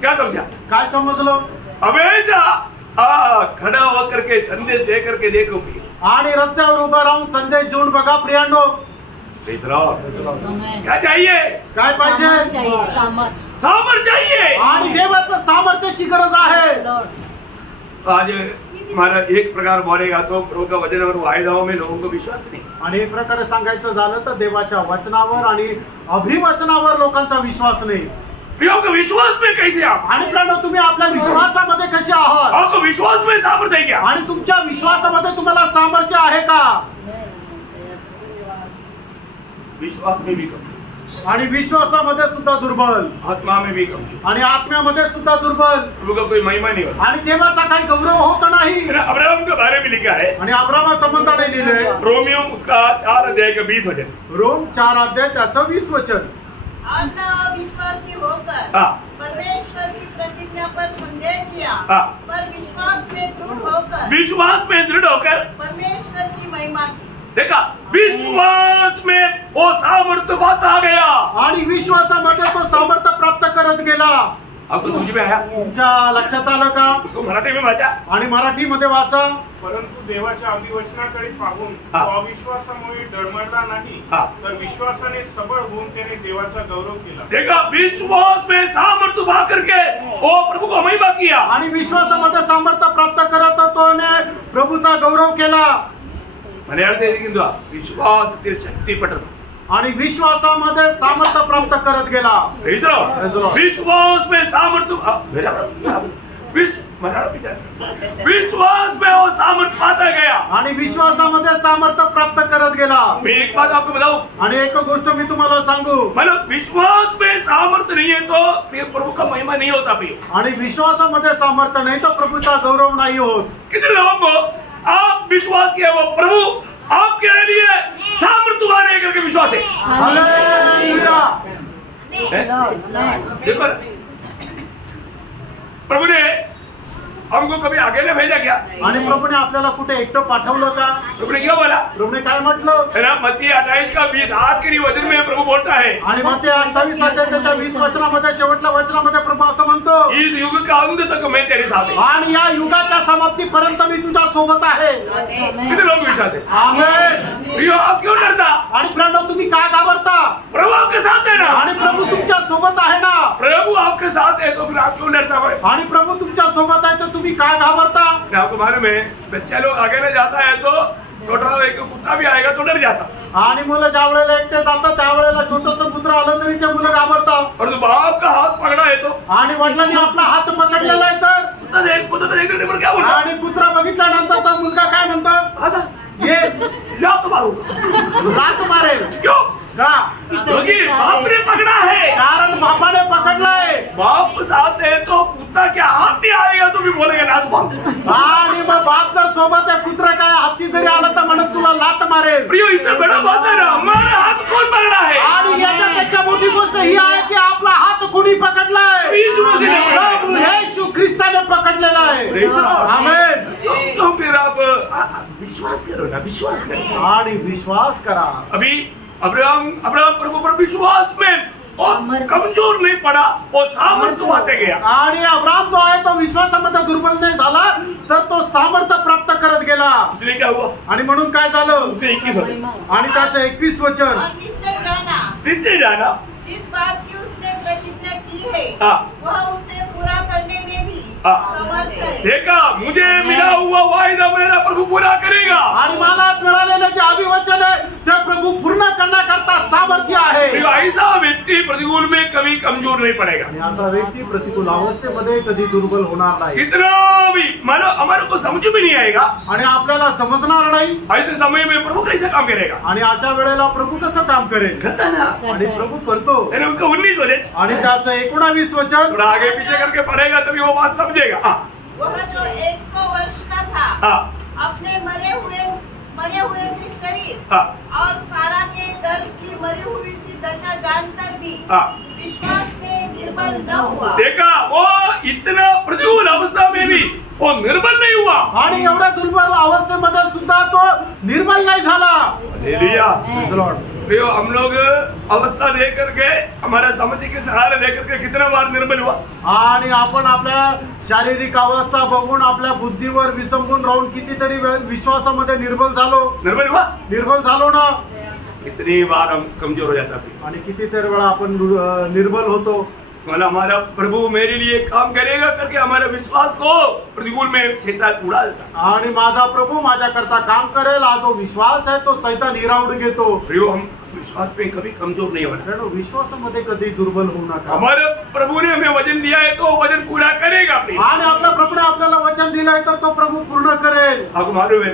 क्या समझा? काय समजलं? हमेशा खड़ा होकर के संदेश दे करके देखो भी आणि रस्त्यावर उभं राहून संदेश देऊन बघा प्रियांनो. क्या चाहिए? काय पाहिजे? सामर्थ्य चाहिए आणि देवाचं सामर्थ्याची गरज आहे. आज हमारा एक प्रकार बोलेगा तो प्रभु का वचन और वायदाओं में लोगों को विश्वास नहीं. आणि एक प्रकारे सांगायचं झालं तर देवाच्या वचनावर आणि अभिवचनावर लोकांचा विश्वास नाही. प्रियो का विश्वास में कैसे आप? आणि प्रियांनो, तुम्ही आपल्या विश्वासामध्ये कसे आहात? आपको विश्वास में सामर्थ्य है क्या? आणि तुमच्या विश्वासामध्ये तुम्हाला सामर्थ्य आहे का? विश्वास में भी कमजोर, आणि विश्वासामध्ये सुद्धा दुर्बल, आत्मा में भी कमजोर, आणि आत्म्यामध्ये सुद्धा दुर्बल, प्रभु का कोई महिमा नहीं होता. आणि देवाचा काही गौरव होत नाही. अब्राहम के बारे में लिखा है, आणि अब्राहमा संबंधाने लिहिले रोमियो उसका 4 अध्याय का 20 वचन. रोम 4 अध्याय त्याचं 20 वचन. अन्य अविश्वासी होकर परमेश्वर की प्रतिज्ञा पर संदेह किया, पर विश्वास में दृढ़ होकर परमेश्वर की महिमा की. देखा, विश्वास में वो सामर्थ्य पाता गया. आणि विश्वासामध्ये तो सामर्थ्य प्राप्त करत गेला. आपको समझ में आया? तुमच्या लक्षात आलं का? उसको मराठी में वाचा. आणि मराठीमध्ये वाचा. परंतु देवाच्या अभिवचनाकडे पाहून तो अविश्वासामुळे डळमळला नाही, तर विश्वासाने सबळ होऊन त्याने देवाचा गौरव केला. देखा, विश्वास में सामर्थ्य पा करके वो प्रभु को महिमा किया. आणि विश्वासामध्ये सामर्थ्य प्राप्त करत तोने प्रभूचा गौरव केला. मल्याळात ಹೇಳಿದ್ದು विश्वास शक्ती पटत. आणि विश्वासामध्ये सामर्थ्य प्राप्त करत गेला. विश्वास में सामर्थ्य विश्वास में वो सामर्थ्य पाता गया. आणि विश्वासामध्ये सामर्थ्य प्राप्त करत गेला. मैं एक बात आपको बताऊं. आणि एक गोष्ट मी तुम्हाला सांगू. मतलब विश्वास में सामर्थ्य नहीं है तो प्रभु का महिमा नहीं होता भी. आणि विश्वासामध्ये सामर्थ्य नाही तर प्रभूचा गौरव नाही होत. कितने लोगों को आप विश्वास किया वो प्रभु आपके लिए सामर्थ्य वाले करके विश्वास है. हालेलुया. देखो, प्रभु ने हमको कभी आगे ने भेजा क्या? आणि प्रभूने आपल्याला कुठे एकटं पाठवलं का? प्रभु ने क्या बोला? प्रभूने काय म्हटलं? है ना, मत्ती 28 का 20 आखिरी वचन में प्रभु बोलता है. आणि मत्ती 28 अध्यायाच्या 20 वचनामध्ये शेवटल्या वचनामध्ये प्रभु असं म्हणतो, इस युग का अंत तक मैं तेरे साथ हूं. आणि या युगाच्या समाप्तीपर्यंत मी तुझ्या सोबत आहे. कितने लोग विश्वास है? आमेन. प्रियो, आप क्यों डरता? आणि प्रियांनो, तुम्ही का घाबरता? प्रभु आपके साथ है ना. आणि प्रभू तुमच्या सोबत आहे ना. प्रभु आपके साथ है तो फिर आप क्यों डरता भाई? आणि प्रभू तुमच्या सोबत आहे तर तुम्ही का घाबरता? आपको मालूम है, बच्चा लोग आगे ले जाता है तो छोटा एक कुत्ता भी आएगा तो डर जाता. आणि मुलं ज्या वेळेला एकटे जातात त्यावेळेला छोटंसं कुत्र आलं तरी ते मुलं घाबरतात. और तो बाप का हाथ पकड़ा है तो आणि वडिलांनी आपला हात पकडलेला आहे तर कुत्ता देखने पर क्या बोलता? आणि कुत्रा बघितल्यानंतर तर मुलगा काय म्हणतो? ये लात मारू. लात मारेल. क्यों? का? क्योंकि बाप ने पकड़ा है. कारण बापाने पकडलाय. बाप साथ है तो कुत्ता क्या हाथी आएगा तो भी बोलेगा लात मारू. आणि मग बाप जर सोबत आहे, कुत्रा काय हत्ती जरी आला तर म्हणत तुला लात मारेल. प्रियो, इससे बड़ा बात है ना, हमारा हाथ कौन पकड़ा है? आणि याच्यापेक्षा मोठी गोष्ट ही आहे की आपला हात कोणी पकडलाय? प्रभू येशू ख्रिस्ताने पकडलेला आहे. आमेन. तो फिर आप विश्वास करो ना, विश्वास करो. आणि विश्वास करा. अभी अब्राहम प्रभु पर विश्वास में और कमजोर नहीं पड़ा, वो सामर्थ्य पाते गया. आणि अब्राहम जो आहे तो विश्वासामध्ये दुर्बल नाही झाला तर तो सामर्थ्य प्राप्त करत गेला. इसलिए क्या हुआ? आणि म्हणून काय झालं? 21 वचन. आणि त्याचं 21 वचन. और नीचे जाना. जिस बात की उसने प्रतिज्ञा की है वह उसने पूरा करने में भी समर्थ है. देखा, मुझे मिला हुआ वायदा मेरा प्रभू पूरा करेगा. आणि मला मिळालेले जे अभिवचन आहे ते प्रभू पूर्ण करण्याकरता सामर्थ्य आहे. ऐसा व्यक्ति प्रतिकूल में कभी कमजोर नहीं पड़ेगा. आणि असा व्यक्ती प्रतिकूल अवस्थेमध्ये कधी दुर्बल होणार नाही. कितना भी मानो हमारे को समझ में नहीं आएगा. आणि आपल्याला समजणार नाही. ऐसे समय में प्रभु कैसे काम करेगा? आणि अशा वेळेला प्रभू कसं काम करेल? करता ना. आणि प्रभू करतो. उसका 19 वचन. आणि त्याचं 19 वचन. थोड़ा आगे पीछे करके पढ़ेगा तभी वो बात समझेगा. वह जो 100 वर्ष का था अपने मरे हुए से शरीर और सारा के गर्भ की मरी हुई सी दशा जानकर भी विश्वास में निर्बल न हुआ। देखा, वो इतना प्रतिकूल अवस्था में भी वो निर्बल नहीं हुआ आणि एवढ्या दुर्बल अवस्थेमध्ये सुद्धा तो निर्बल नाही झाला। हालेलुया। प्रियो, हम लोग अवस्था देख करके, हमारा समझ के सहारे देख करके कितना बार निर्बल हुआ, आणि आपण आपल्या शारीरिक अवस्था बघून आपल्या बुद्धीवर विसंबून राहून कितीतरी विश्वासामध्ये निर्बल झालो ना। कितनी बार हम कमजोर हो जाता है आणि कितीतरी वेळा आपण निर्बल होतो। मतलब हमारा प्रभु मेरे लिए काम करेगा करके हमारे विश्वास को प्रतिकूल में शैतान उड़ा देता। आणि माझा प्रभू माझ्याकरता काम करेल हा जो विश्वास आहे तो शैतान हिरावून घेतो। प्रियो, हम विश्वास पे कभी कमजोर नहीं होना, विश्वासामध्ये कधी दुर्बल होऊ नका। हमारे प्रभु ने हमें वचन दिया है तो वचन पूरा करेगा। आणि आपल्या प्रभूने आपल्याला वचन दिलंय तर तो प्रभू पूर्ण करेल। आपको मालूम है,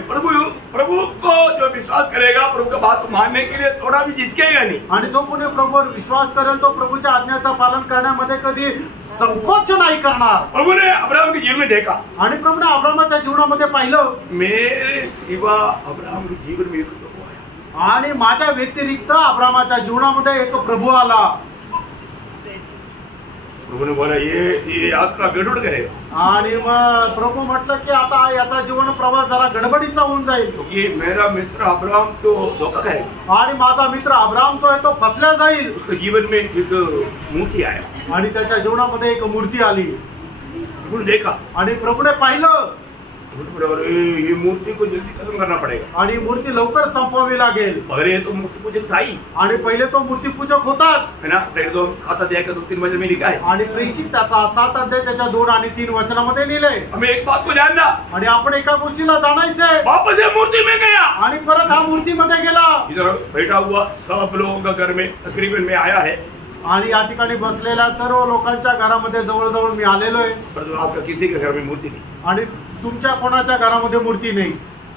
प्रभु को जो विश्वास करेगा, प्रभु का बात मानने के लिए थोड़ा भी झिझकेगा नहीं। आणि जो कोणी प्रभूवर विश्वास करेल तो प्रभूच्या आज्ञाचं पालन करण्यामध्ये कधी संकोच नाही करणार। प्रभु ने अब्राहम के जीवन में देखा, आणि प्रभूने अब्राहमाच्या जीवनामध्ये पाहिलं, मेरे सिवा अब्राहम के जीवन में आणि माझ्या व्यतिरिक्त अब्राहमाच्या जीवनामध्ये एक प्रभू आला। प्रभू ने बोला, ये यात्रा गडबड करेगा। आणि मग प्रभू म्हटलं की आता याचा जीवन प्रवास जरा गडबडीचा होऊन जाईल, क्योंकि मेरा मित्र अब्राहम तो धोखा करेगा। आणि माझा मित्र अब्राहम जो आहे तो फसल्या जाईल। उसके जीवन में एक मूर्ति आया, आणि त्याच्या जीवनामध्ये एक मूर्ती आली। प्रभु ने देखा, आणि प्रभूने पाहिलं, ये मूर्ति को जल्दी खत्म करना पड़ेगा, आणि मूर्ती लवकर संपवावी लागेल। पहले तो मूर्ति पूजक था ही, आणि पहिले तो मूर्ती पूजक होताच है ना। पहले तो खाता दिया का 2-3 वचन में लिखा है, आणि प्रेषित त्याचा 7 अध्याय त्याच्या 2 आणि 3 वचनामध्ये लिहिले। हमें एक बात को जानना, आणि आपण एका गोष्टीला जाणायचंय, वापस ये मूर्ति में गया, आणि परत हा मूर्तीमध्ये गेला। इधर बैठा हुआ सब लोगों का घर में तकरीबन में आया है, आणि या ठिकाणी बसलेल्या सर्व लोकांच्या घरामध्ये जवळजवळ मी आलेलो आहे, परंतु आपका किसी के घर में मूर्ति नहीं। आणि तुमच्या कोणाच्या घरामध्ये मूर्ति नाही।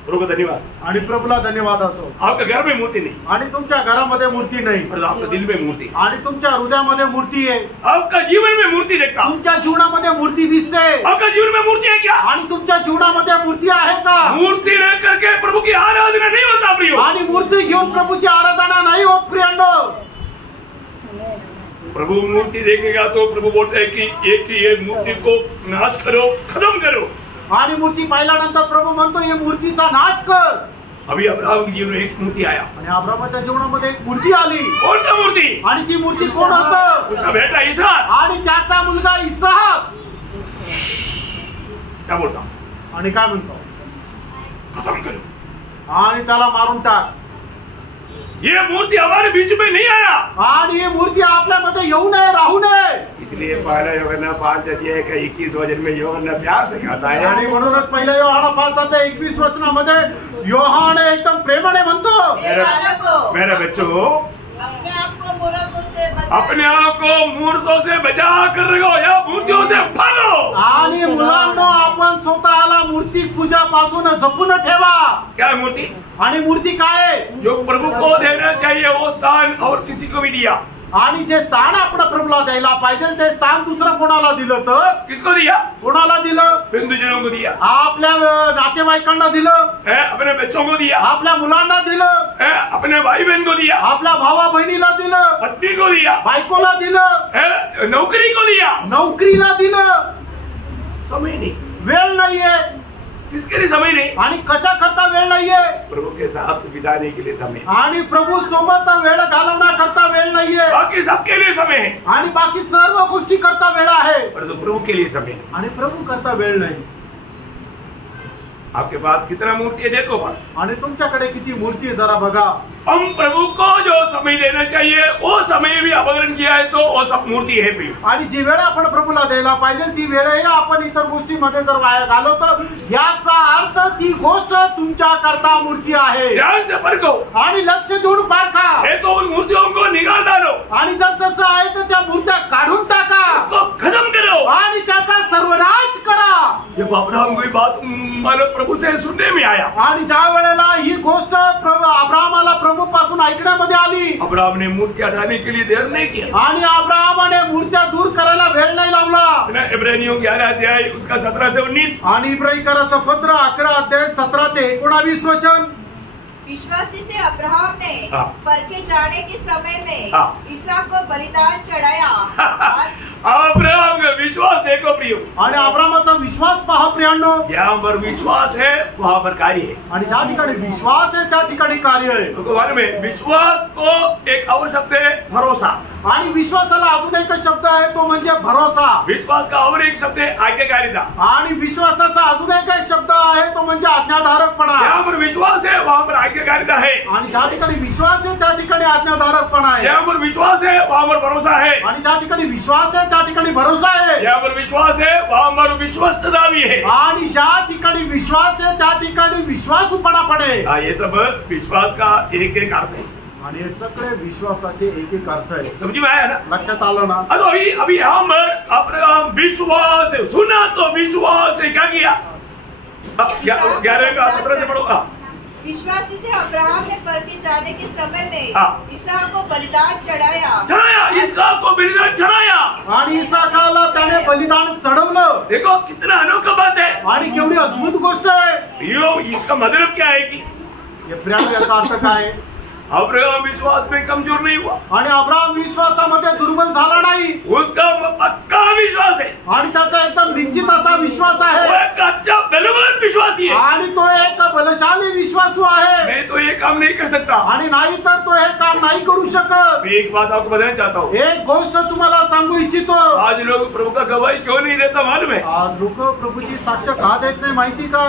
प्रभु को धन्यवाद, आणि प्रभूला धन्यवाद असो। आपके घर में मूर्ति नहीं, आणि तुमच्या घरामध्ये मूर्ति नाही, परंतु आपके दिल में मूर्ति, आणि तुमच्या हृदयामध्ये मूर्ति आहे। आपका जीवन में मूर्ति देखता, तुमच्या जीवनामध्ये मूर्ति दिसते। आपका जीवन में मूर्ति है क्या? आणि तुमच्या जीवनामध्ये मूर्ति आहे का? मूर्ति रह करके प्रभु की आराधना नहीं होता प्रियो, आणि मूर्ति घेऊन प्रभूची आराधना नाही होत प्रियांनो। प्रभु मूर्ति देखेगा तो प्रभु बोलते हैं कि एक ही ये मूर्ति को नाश करो, खत्म करो। आणि मूर्ति पाहिल्यानंतर प्रभू म्हणतो ये मूर्तीचा नाश कर। अभी अब्राहम के जीवन में एक मूर्ति आया, आणि अब्राहमाच्या जीवनामध्ये एक मूर्ति आली। कोणती मूर्ति? आणि ती मूर्ति कोण होतं? उसका बेटा इसहाक, आणि त्याचा मुलगा इसहाक। क्या बोलता? आणि काय म्हणतो? खत्म करो, आणि त्याला मारून टाक। ये मूर्ति हमारे बीच में नहीं आया, आणि ये मूर्ति आपल्यामध्ये येऊ नये, राहू नये। इसलिए पहला यूहन्ना 5 अध्याय का 21 वचन में यूहन्ना प्यार से कहता है, आणि म्हणूनच पहिल्या योहाना 5 अध्याय 21 वचनामध्ये योहान एकदम प्रेमाने म्हणतो, मेरे बच्चों, अपने आप को मूर्खों से अपने आप को मूर्खों से बचा कर रखो या मूर्तियों से भागो। आणि मुलांनो, आपण स्वतःला मूर्ति पूजा पासून जपून ठेवा। क्या है मूर्ति? आणि मूर्ति काय आहे? जो प्रभु को देना चाहिए वो स्थान और किसी को भी दिया, आणि जे स्थान आपण प्रभूला द्यायला पाहिजे ते स्थान दुसरं कोणाला दिलं तर? किसको दिया? कोणाला दिलं? बंधुजनों को दिया, आपल्या नातेवाईकांना दिलं, अपने बच्चों को दिया, आपल्या मुलांना दिलं, अपने भाई बहन को दिया, आपल्या भावा बहिणीला दिलं, पत्नी को दिया, बायकोला दिलं, नौकरी को दिया, नोकरीला दिलं। समय नहीं, वेळ नाहीये। किसके लिए समय नहीं? आणि कशा करता वेळ नाहीये? प्रभु के साथ बिताने के लिए समय, आणि प्रभू सोबत वेळ घालवण्या करता वेळ नाहीये। बाकी सबके लिए समय है, आणि बाकी सर्व गोष्टी करता वेळ आहे, परंतु प्रभु के लिए समय, आणि प्रभू करता वेळ नाही। आपके पास कितना मूर्ति है देखो, आणि तुमच्याकडे किती मूर्ती आहे जरा बघा। हम प्रभु को जो समय देना चाहिए वो समय भी अपहरण किया है तो वो सब मूर्ति है प्रिय। आणि जी वेळ आपण प्रभूला द्यायला पाहिजे ती वेळही आपण इतर गोष्टीमध्ये जर वाया घालवतो, याचा अर्थ ती गोष्ट तुमच्या करता मूर्ती आहे। ध्यान से परखो आणि लक्ष देऊन पारखा। है तो उन मूर्तियों को निकाल डालो, आणि जर तसं आहे तर त्या मूर्त्या काढून टाका, तो खत्म करो आणि त्याचा सर्वनाश करा। जब अब्राहम की बात मानो प्रभु से सुनने में आया, आणि ज्या वेळेला ही गोष्ट अब्राहमाला प्रभू पासून ऐकण्यामध्ये आली, अब्राहम ने मूर्ति हटाने के लिए देर नहीं किया, आणि अब्राहमाने मूर्त्या दूर करायला वेळ नाही लावला। इब्रानियों 11 अध्याय उसका 17 से 19, आणि इब्रानिकराचं पत्र 11 अध्याय 17 ते 19 वचन। विश्वासी से अब्राहम ने परखे जाने के समय में हाँ। इसहाक को बलिदान चढ़ाया। अब्राहम का विश्वास देखो प्रियो, आणि अब्रामाचा विश्वास पहा प्रियांनो. जहाँ पर विश्वास है वहाँ पर कार्य है. आणि ज्या ठिकाणी विश्वास आहे त्या ठिकाणी कार्य आहे. भगवान में विश्वास को एक और शब्द है भरोसा. आणि विश्वासाला अजून एक शब्द आहे तो म्हणजे भरोसा. विश्वास का और एक शब्द है आज्ञाकारिता. आणि विश्वासाचा अजून एक शब्द आहे तो म्हणजे आज्ञाधारकपणा. जहाँ पर विश्वास है वहाँ पर आज्ञाकारिता है. आणि ज्या ठिकाणी विश्वास आहे त्या ठिकाणी आज्ञाधारकपणा आहे. जहाँ पर विश्वास है वहाँ पर भरोसा है. आणि ज्या ठिकाणी विश्वास आहे त्या ठिकाणी भरोसा आहे. जहाँ पर विश्वास है वहाँ पर विश्वस्तता भी है. आणि ज्या ठिकाणी विश्वास आहे त्या ठिकाणी विश्वासूपणा पण आहे. ये सब विश्वास का एक एक अर्थ है. आणि हे सगळे विश्वासाचे एक एक अर्थ आहे. समझ में आया ना? लक्षात आलं ना? अभी यहाँ पर अब्राहम विश्वास है, सुना तो विश्वास है, क्या किया? 11 का 17 से पढ़ोगा. विश्वासी से अब्राहम ने परती जाने के समय में इसहाक को बलिदान चढ़ाया. इसहाक को बलिदान चढ़ाया. आणि इसाकाला त्याने बलिदान चढवलं. देखो कितना अनोखा बात है. आणि केवढी अद्भुत गोष्ट आहे. इसका मतलब क्या है कि याचा अर्थ काय? अब्राहम विश्वास में कमजोर नहीं हुआ. आणि अब्राहम विश्वासामध्ये दुर्बल झाला नाही. उसका पक्का विश्वास है. आणि त्याचा एकदम निश्चित असा विश्वास आहे. वो एक अच्छा बलवान विश्वासी है. आणि तो एक बलशाली विश्वासू आहे. मैं तो ये काम नहीं कर सकता. आणि नाही तर तो हे काम नाही करू शकत. मैं एक बात आपको बताना चाहता हूँ. एक गोष्ट तुम्हाला सांगू इच्छितो. आज लोग प्रभु का गवाही क्यों नहीं देता मालूम है? आज लोक प्रभूची साक्ष का देत नाही माहिती का?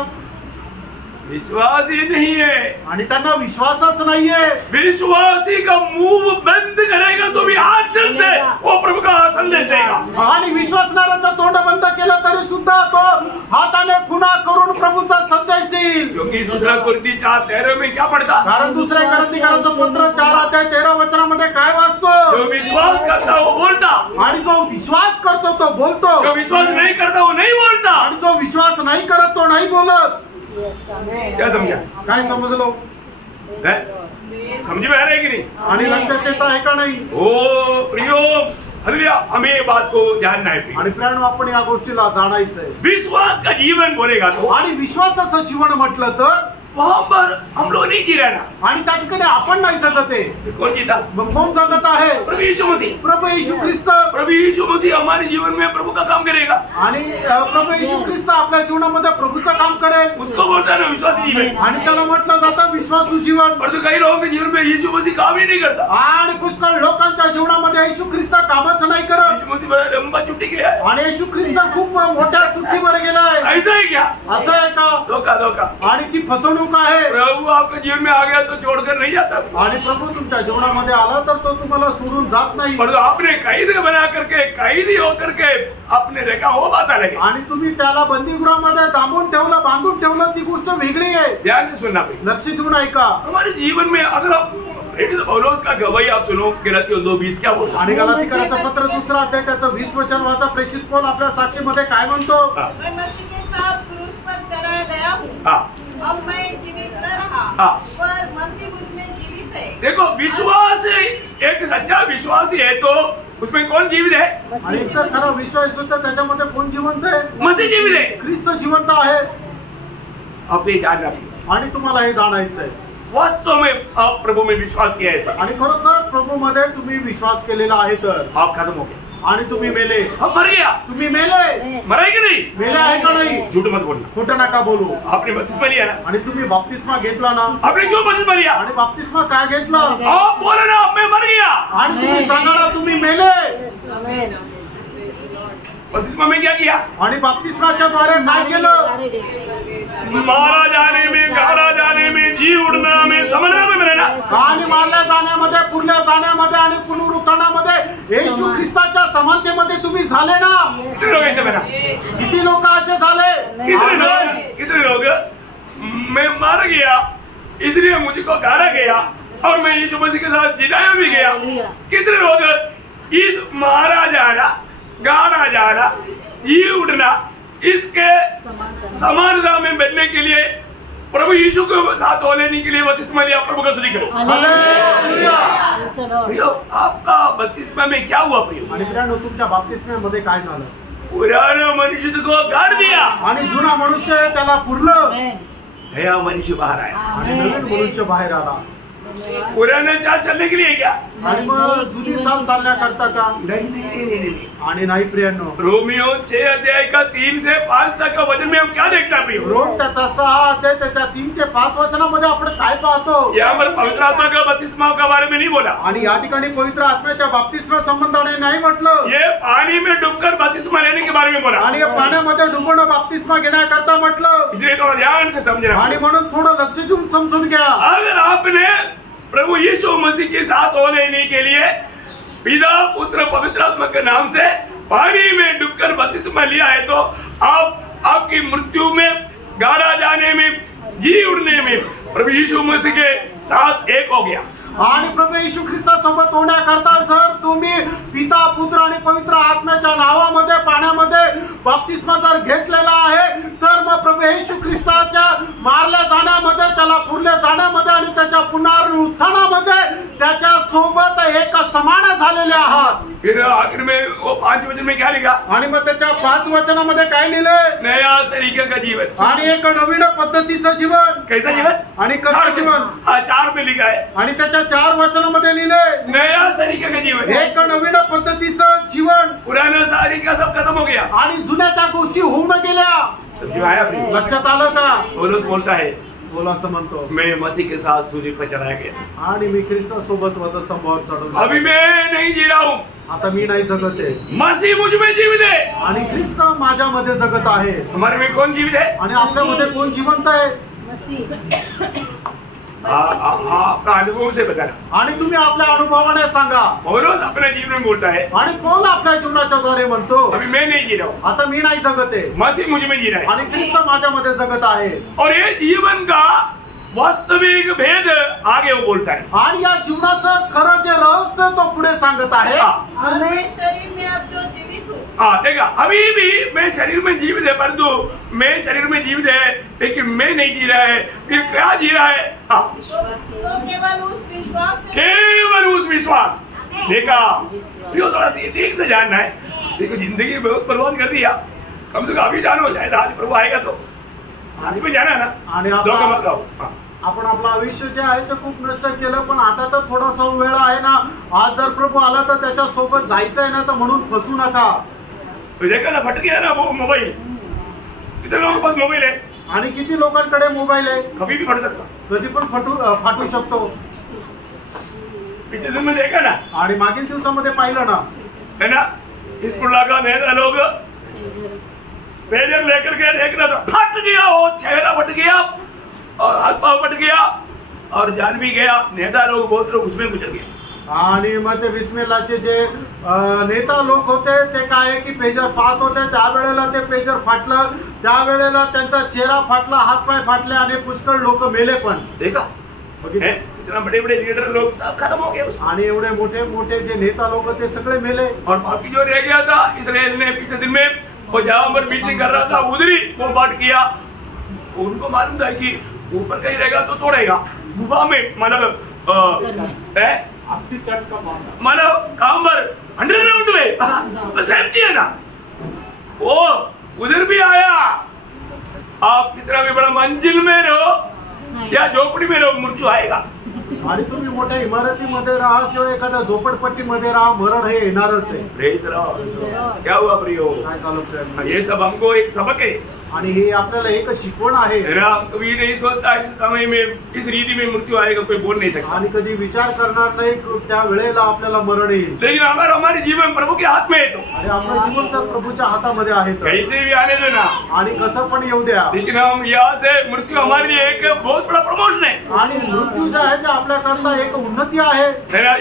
विश्वास ही नहीं है. आणि त्यांना विश्वासच नाहीये. विश्वासी का मुंह बंद करेगा तो भी एक्शन से वो प्रभु का संदेश देगा. आणि विश्वासणाऱ्याचा तोंड बंद केलं तरी सुद्धा तो हाताने खुणा करून प्रभूचा संदेश देईल. क्योंकि दूसरा कुरिन्थी 4:13 में क्या पढ़ता? कारण दुसऱ्या कोरिन्थीकरांचं पत्र 4:13 काय वाचतो? जो विश्वास करता वो बोलता. आणि जो विश्वास करतो तो बोलतो. जो विश्वास नहीं करता वो नहीं बोलता. आणि जो विश्वास नाही करत तो नाही बोलत. क्या समझा? काय समजलो? समझ में आ रहा है कि नहीं? आणि लक्षात येत आहे का नाही? ओ प्रियो, हालेलुया, हमें ये बात को जानना है. आणि प्रियांनो, आपण या गोष्टीला जाणायचंय. विश्वास का जीवन बोलेगा तो, आणि विश्वासाचं जीवन म्हटलं तर वहाँ पर हम लोग नहीं जी रहे ना. आणि त्या ठिकाणी आपण नाही जगत आहे. कौन जीता? मग कोण जगत आहे? प्रभु यीशु मसीह. प्रभु येशू ख्रिस्त. प्रभु यीशु मसीह हमारे जीवन में प्रभु का काम करेगा. आणि प्रभु येशू ख्रिस्त आपल्या जीवनामध्ये प्रभूचं काम करेल. उसको बोलता है ना विश्वासी जीवन. आणि त्याला म्हटलं जातं विश्वासू जीवन. परंतु काही लोगों के जीवन में यीशु मसीह काम ही नहीं करता. आणि पुष्कळ लोकांच्या जीवनामध्ये येशू ख्रिस्त कामच नाही करत. यीशु मसीह बड़ा लंबा छुट्टी गया है. आणि येशू ख्रिस्त खूप मोठ्या सुट्टीवर गेलाय. ऐसा है क्या? असं आहे का? धोखा धोखा. आणि ती फसवणूक आहे. प्रभु आपके जीवन में आ गया तो छोड़कर नहीं जाता. आणि प्रभू तुमच्या जीवनामध्ये आला तर तो तुम्हाला सोडून जात नाही. परंतु आपने कैद बना करके, कैदी होकर के आपने देखा वो बात अलग है. आणि तुम्ही त्याला बंदीगृहामध्ये दाबून ठेवलं, बांधून ठेवलं, ती गोष्ट वेगळी आहे. ध्यान से सुनना भाई. लक्ष देऊन ऐका. हमारे जीवन में अगर आप पौलुस का गवाही आप सुनो, गलातियों 2:20 क्या बोलता? आणि गलातिकराचं पत्र 2 अध्याय त्याचं 20 वचन वाचा. प्रेषित पौल आपल्या साक्षीमध्ये काय म्हणतो? मैं मसीह के साथ क्रूस पर चढ़ाया गया हूँ. अब मैं जीवित न रहा, पर मसीह मुझ में जीवित है. देखो, विश्वास एक सच्चा विश्वासी है तो उसमें कौन जीवित है? आणि जर खरा विश्वास होता त्याच्यामध्ये कोण जिवंत आहे? मसीह जीवित है. ख्रिस्त जिवंत आहे. अपने जानना. आणि तुम्हाला हे जाणायचं आहे. वास्तव में आप प्रभु में विश्वास किया है आणि खरोखर प्रभू मध्ये तुम्ही विश्वास केलेला आहे तर आप खत्म हो गए. आणि तुम्ही मेले. हम मर गया. तुम्ही मेले. मरा कि नहीं? मेले आहे का नाही? झूठ मत बोलना. खोटं नका बोलू. आपने बपतिस्मा लिया ना? आणि तुम्ही बाप्तिस्मा घेतला ना? आपने क्यों बपतिस्मा लिया? आणि बाप्तिस्मा काय घेतला? आप बोले ना मैं मर गया. आणि तुम्ही सांगा ना तुम्ही मेले. बपतिस्मा में क्या किया? आणि बाप्तिस्माच्या द्वारे काय केलं? मारा जाने में, गाड़ा जाने में, जी उड़ना में, समझना में मिले ना. आणि मारल्या जाण्यामध्ये, पुरल्या जाण्यामध्ये आणि पुनरुत्थानामध्ये येशू ख्रिस्ताच्या समानतेमध्ये तुम्ही झाले ना. कितने लोग ऐसे बना? किती लोक असे झाले? कितने लोग? मैं मार गया इसलिए मुझको गाड़ा गया और मैं यीशु मसीह के साथ जिलाया भी गया. कितने लोग इस मारा जाना, गाड़ा जाना, जी उठना, इसके समानता में बनने के लिए प्रभु यीशु के साथ हो लेने के लिए बपतिस्मा लिया. प्रभु का स्तुति करो. प्रियो, आपका बपतिस्मा में क्या हुआ प्रियो? आणि प्रियांनो, तुमच्या बाप्तिस्म्यामध्ये काय झालं? पुराना मनुष्य को गाड़ दिया आणि जुना मनुष्य त्याला पुरलं. नया मनुष्य बाहर आया. आणि नवीन मनुष्य बाहेर आला. पुराना चाल चलने के लिए क्या? आणि मग जुनी चाल चालण्याकरता का? नहीं। आणि नाही प्रियांनो, रोमियो 6 अध्याय का 3 से 5 तक का वचन में हम क्या देखता है? रोम त्याचा 6 अध्याय त्याच्या 3 ते 5 वचनामध्ये आपण काय पाहतो? यहाँ पर पवित्र आत्मा का बपतिस्मा का बारे में नहीं बोला। आणि या ठिकाणी पवित्र आत्म्याच्या बाप्तिस्मा संबंधाने नाही म्हटलं, ये पानी में डूबकर बपतिस्मा लेने के बारे में बोला। आणि या पाण्यामध्ये डुबणं बाप्तिस्मा घेण्याकरता म्हटलं। इसलिए थोड़ा ध्यान से समझना। आणि म्हणून थोडं लक्ष देऊन समजून घ्या। अगर आपने प्रभु यीशु मसीह के साथ हो लेने के लिए पिता पुत्र पवित्र आत्मा के नाम से पानी में डूबकर बपतिस्मा लिया है, तो आप आपकी मृत्यू में, गाड़ा जाने में, जी उड़ने में प्रभु यीशु मसीह के साथ एक हो गया। आणि प्रभू येशू ख्रिस्तासोबत होण्याकरता जर तुम्ही पिता पुत्र आणि पवित्र आत्म्याच्या नावामध्ये पाण्यामध्ये बाप्तिस्मा जर घेतलेला आहे, तर मग प्रभू येशू ख्रिस्ताच्या मारल्या जाण्यामध्ये, त्याला पुरल्या जाण्यामध्ये आणि त्याच्या पुनरुत्थानामध्ये त्याच्या सोबत एक समान झालेले आहात। फिर आखिर में वो 5 वचन में क्या लिखा? आणि मग त्याच्या 5 वचनामध्ये काय लिहिलंय? नया तरीके का जीवन। आणि एक नवीन पद्धतीचं जीवन। कैसा जीवन? आणि कसं जीवन? 4 में लिखा है। आणि त्याच्या 4 वचनामध्ये लिहिलंय नया तरीके का जीवन। एक नवीन पद्धतीचं जीवन। पुराना तरीका सब खत्म हो गया आणि जुन्या त्या गोष्टी होऊन गेल्या। लक्षात आलं का? पौलुस बोलता है, बोला असं म्हणतो, मैं मसीह के साथ सूली पर चढ़ाया गया। आणि मी ख्रिस्ता सोबत वधस्तंभावर चढवलो। अभी मैं नहीं जी रहा हूँ, आता मी नाही जगत आहे, मसीह मुझ में जीवित है। आणि ख्रिस्त माझ्यामध्ये जगत आहे। हमारे में कौन जीवित है? आणि आपल्यामध्ये कोण जिवंत आहे? आपका अनुभव से बताना। आणि तुम्ही आपल्या अनुभवाने सांगा। पौलुस अपने जीवन में बोलता है, आणि कोण आपल्या जीवनाच्या द्वारे म्हणतो, अभी मैं नहीं जी रहा हूँ, आता मी नाही जगत आहे, मसीह मुझ में जी रहा है। आणि ख्रिस्त माझ्यामध्ये जगत आहे। और ये जीवन का वास्तविक भेद आगे वो बोलता है। आणि या जीवनाचं खरं जे रहस्य तो पुढे सांगत आहे। और मैं शरीर में अब जो जीवित हूँ, देखा, अभी भी मैं शरीर में जीवित है, परंतु मैं शरीर में जीवित है लेकिन मैं नहीं जी रहा है। फिर क्या जी रहा है? तो केवल उस विश्वास से, केवल उस विश्वास। देखा, यो थोड़ा ठीक से जानना है। देखो, जिंदगी बहुत बर्बाद कर दिया, कम से कम अभी जानो, शायद आज प्रभु आएगा तो आज में जाना ना, आणि धोखा मत खाओ। आपण आपलं आयुष्य जे आहे ते खूप नष्ट केलं, पण आता तर थोडासा वेळ आहे ना, आज जर प्रभू आला तर त्याच्या सोबत जायचं आहे ना, तर म्हणून फसू नका। तो देखा ना, फट गया ना वो मोबाइल। कितने लोगों के पास मोबाइल है? आणि किती लोकांकडे मोबाईल आहे? कभी भी फट सकता, कधी पण फाटू शकतो। पिछले दिन में देखा ना, आणि मागील दिवसामध्ये पाहिलं ना, है ना, स्कूल लगा नेता लोग पेजर लेकर के देखना तो फट गया, वो चेहरा फट गया और हाथ पाव फट गया और जान भी गया। नेता लोग बहुत लोग उसमें गुजर गए। आणि मग ते बिस्मिल्लाचे जे नेता लोक होते ते काय की पेजर पाहत होते, त्यावेळेला ते पेजर फाटलं, त्यावेळेला त्यांचा चेहरा फाटला, हातपाय फाटले आणि पुष्कळ लोक मेले पण। देखा, इतना बड़े बड़े लीडर लोग सब खत्म हो गए। आणि एवढे मोठे मोठे जे नेता लोक ते सगळे मेले। और बाकी जो रह गया था, इसराइल ने पिछले दिन में वो जहां पर मीटिंग कर रहा था उधर ही वो बात किया। उनको मालूम था कि ऊपर कहीं रहेगा तो तोड़ेगा, गुफा में मतलब 80 टन का मतलब कामर अंडरग्राउंड में सेफ्टी है ना, वो उधर भी आया। आप कितना भी बड़ा मंजिल में रहो या झोपड़ी में रहो, मृत्यू आएगा। आणि तुम्ही मोठ्या इमारतीमध्ये राहा किंवा एखाद्या झोपडपट्टीमध्ये राहा, मरण हे येणारच आहे। Praise Lord. क्या हुआ प्रियो? काय झालं? ये सब हमको एक सबक है, आणि हे आपल्याला एक शिकवण आहे। कभी नहीं सोचता इस समय में इस रीति में मृत्यू आएगा, कोई बोल नहीं सकता। आणि कधी विचार करणार नाही त्या वेळेला आपल्याला मरण येईल। लेकिन हमारे जीवन प्रभु के हाथ में है। तो आणि आपलं जीवन जर प्रभूच्या हातामध्ये आहे तर कैसे भी आने देना, आणि कसं पण येऊ द्या, लेकिन हम यहाँ से मृत्यू हमारे लिए एक बहुत बड़ा प्रमोशन है। आणि मृत्यू जे आहे ते आपल्याकरता एक उन्नती आहे।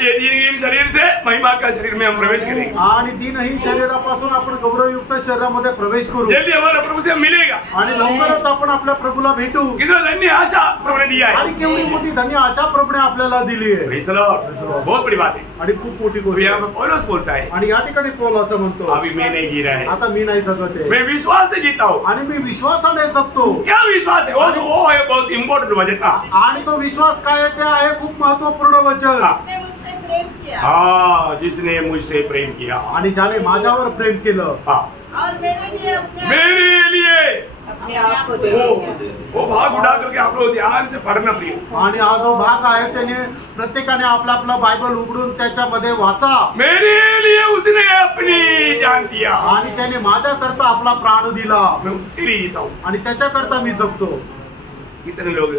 ये दीनहीन शरीर से महिमा का शरीर में हम प्रवेश करेंगे, आणि दीनहीन शरीरापासून आपण गौरवयुक्त शरीरामध्ये प्रवेश करू। जल्दी हमारा प्रभु से मिलेगा आणि लवकरच आपण आपल्या प्रभूला भेटू। कितना धन्य आशा प्रभु ने दिया है, आणि केवढी मोठी धन्य आशा प्रभूने आपल्याला दिली आहे। Praise Lord. बहुत बड़ी बात है। आणि खूप मोठी गोष्ट यहाँ आहे। पर पौलुस बोलता है, आणि या ठिकाणी पौल असं म्हणतो, अभी मैं नहीं जी रहा है, आता मी नाही जगत आहे, मैं विश्वास से जीता हूँ। आणि मी विश्वासाने जगतो। क्या विश्वास है? वो है बहुत इम्पोर्टेंट वचन का। आणि तो विश्वास काय आहे ते आहे खूप महत्वपूर्ण वचन। जिसने मुझसे प्रेम किया, हाँ, जिसने मुझसे प्रेम किया आणि ज्याने माझ्यावर प्रेम केलं, हाँ, और मेरे लिए अपने मेरे लिए अपने आप को देखो। वो भाग उठा करके आप लोग ध्यान से पढ़ना प्रिय। आणि हा जो भाग आहे त्याने प्रत्येकाने आपला आपला बायबल उघडून त्याच्यामध्ये वाचा। मेरे लिए उसने अपनी जान दिया, आणि त्याने माझ्या करता आपला प्राण दिला, मैं उसके लिए जीता हूँ। आणि त्याच्या करता मी जगतो। कितने लोग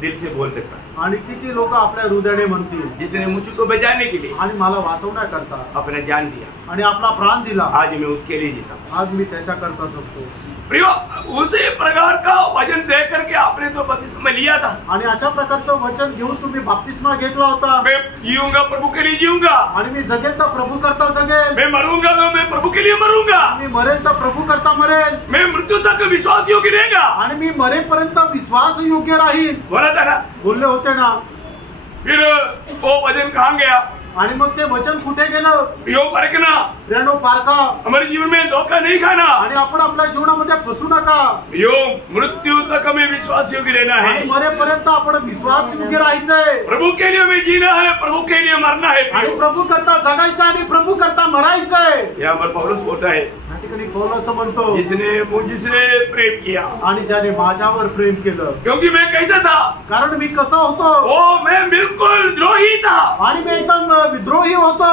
दिल से बोल सकता है, आणि किती लोक आपल्या हृदयाने म्हणतील, जिसने मुझको बचाने के लिए आणि मला वाचवण्याकरता अपना जान दिया, आणि आपला प्राण दिला, आज मैं उसके लिए जीता हूँ। आज मी त्याच्याकरता जगतो। प्रियो, उसी प्रकार का वचन दे करके आपने तो बपतिस्मा लिया था। आणि अशा प्रकारचं वचन घेऊन तुम्ही बपतिस्मा घेतला होता। मैं जीऊंगा प्रभु के लिए जीऊंगा, आणि मी जगेल तर प्रभू करता जगेल, मैं मरूंगा तो मैं प्रभु के लिए मरूंगा, मी मरेल तर प्रभू करता मरेल, मैं मृत्यु तक विश्वास योग्य रहेगा। आणि मी मरेपर्यंत विश्वास योग्य राहील, बोला था ना। बोलले होते ना। फिर वो वचन कहाँ गया? आणि मग ते वचन कुठे गेलं? यो परखना, रेणो पारखा, हमारे जीवन में धोखा नहीं खाना, आणि आपण आपल्या जीवनामध्ये फसू नका। यो मृत्यु तक हमें विश्वास योग्य रहना है, आणि मरेपर्यंत आपण विश्वास योग्य राहायचंय। प्रभु के लिए हमें जीना है, प्रभु के लिए मरना है। आणि प्रभू करता जगायचं आणि प्रभू करता मरायचंय। यहाँ पर पौलुस बोलता है, या ठिकाणी पौलुस म्हणतो, जिसने प्रेम किया, आणि ज्याने माझ्यावर प्रेम केलं। क्योंकि मैं कैसा था? कारण मी कसा होतो? ओ मैं बिल्कुल द्रोही था, आणि मी एकदम विद्रोही होतो।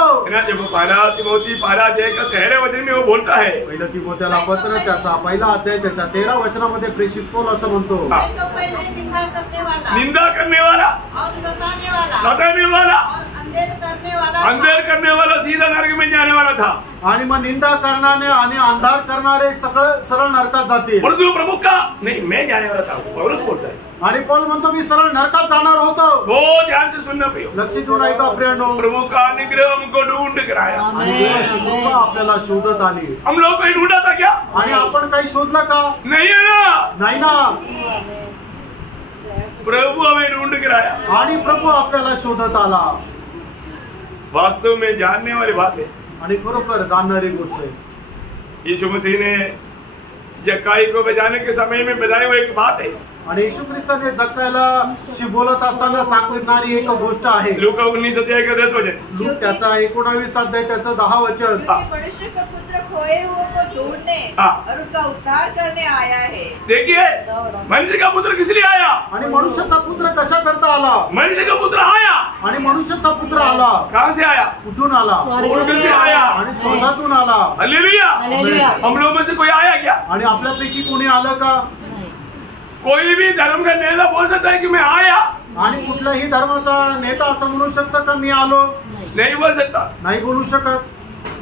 जब पहला तिमोथी 13 वचन में वो बोलता है, पहिलं तिमोथेला पत्र त्याचा पहिला अध्याय त्याच्या 13 वचनामध्ये प्रेषित पौल असं म्हणतो, हाँ। तो पहले निंदा करने वाला, और सताने वाला, और अंधेर करने वाला सीधा नरक में जाने वाला था। आणि मग निंदा करणारे आणि अंधार करणारे सगळं सरळ नरकात जातील। परंतु प्रभु का नहीं, मैं जाने वाला था, पौलुस बोलता है। आणि पौल म्हणतो मी सरळ नरकात जाणार होतो। वो ध्यान से सुनना प्रियो, लक्ष देऊन ऐका प्रियनो। प्रभु का अनुग्रह हमको ढूंढ कर आया। आणि देवाची कृपा आपल्याला शोधत आली। हम लोग कहीं ढूंढा था क्या? आणि आपण काही शोधलं का? नहीं है ना, नाही ना। प्रभु हमें ढूंढ कर आया। आणि प्रभू आपल्याला शोधत आला। वास्तव में जानने वाली बात है, आणि खरोखर जाणणारी गोष्ट आहे। यीशु मसीह ने जक्काई को बचाने के समय में बताई हुई एक बात है। आणि येशू ख्रिस्ताने जक्कायला बोलत असताना सांगणारी एक गोष्ट आहे। लूका 19 अध्याय का 10 वचन, लूक त्याचा 19 अध्याय त्याचं 10 वचन। मनुष्य का पुत्र खोए हुओं को ढूंढने और उनका उद्धार करने आया है। देखिए, मनुष्य का पुत्र किस लिए आया? आणि मनुष्याचा पुत्र कशा करता आला? मनुष्य का पुत्र आया। आणि मनुष्याचा पुत्र आला कहाँ से आया? कुठून आला? स्वर्ग से आया। आणि स्वर्गातून आला। हालेलुया। हम लोगों में से कोई आया क्या? आणि आपल्यापैकी कोणी आलं का? कोई भी धर्म का नेता बोल सकता है कि मैं आया? आणि कुठलाही धर्माचा नेता असं म्हणू शकतो का मी आलो? नहीं बोल सकता, नाही बोलू शकत।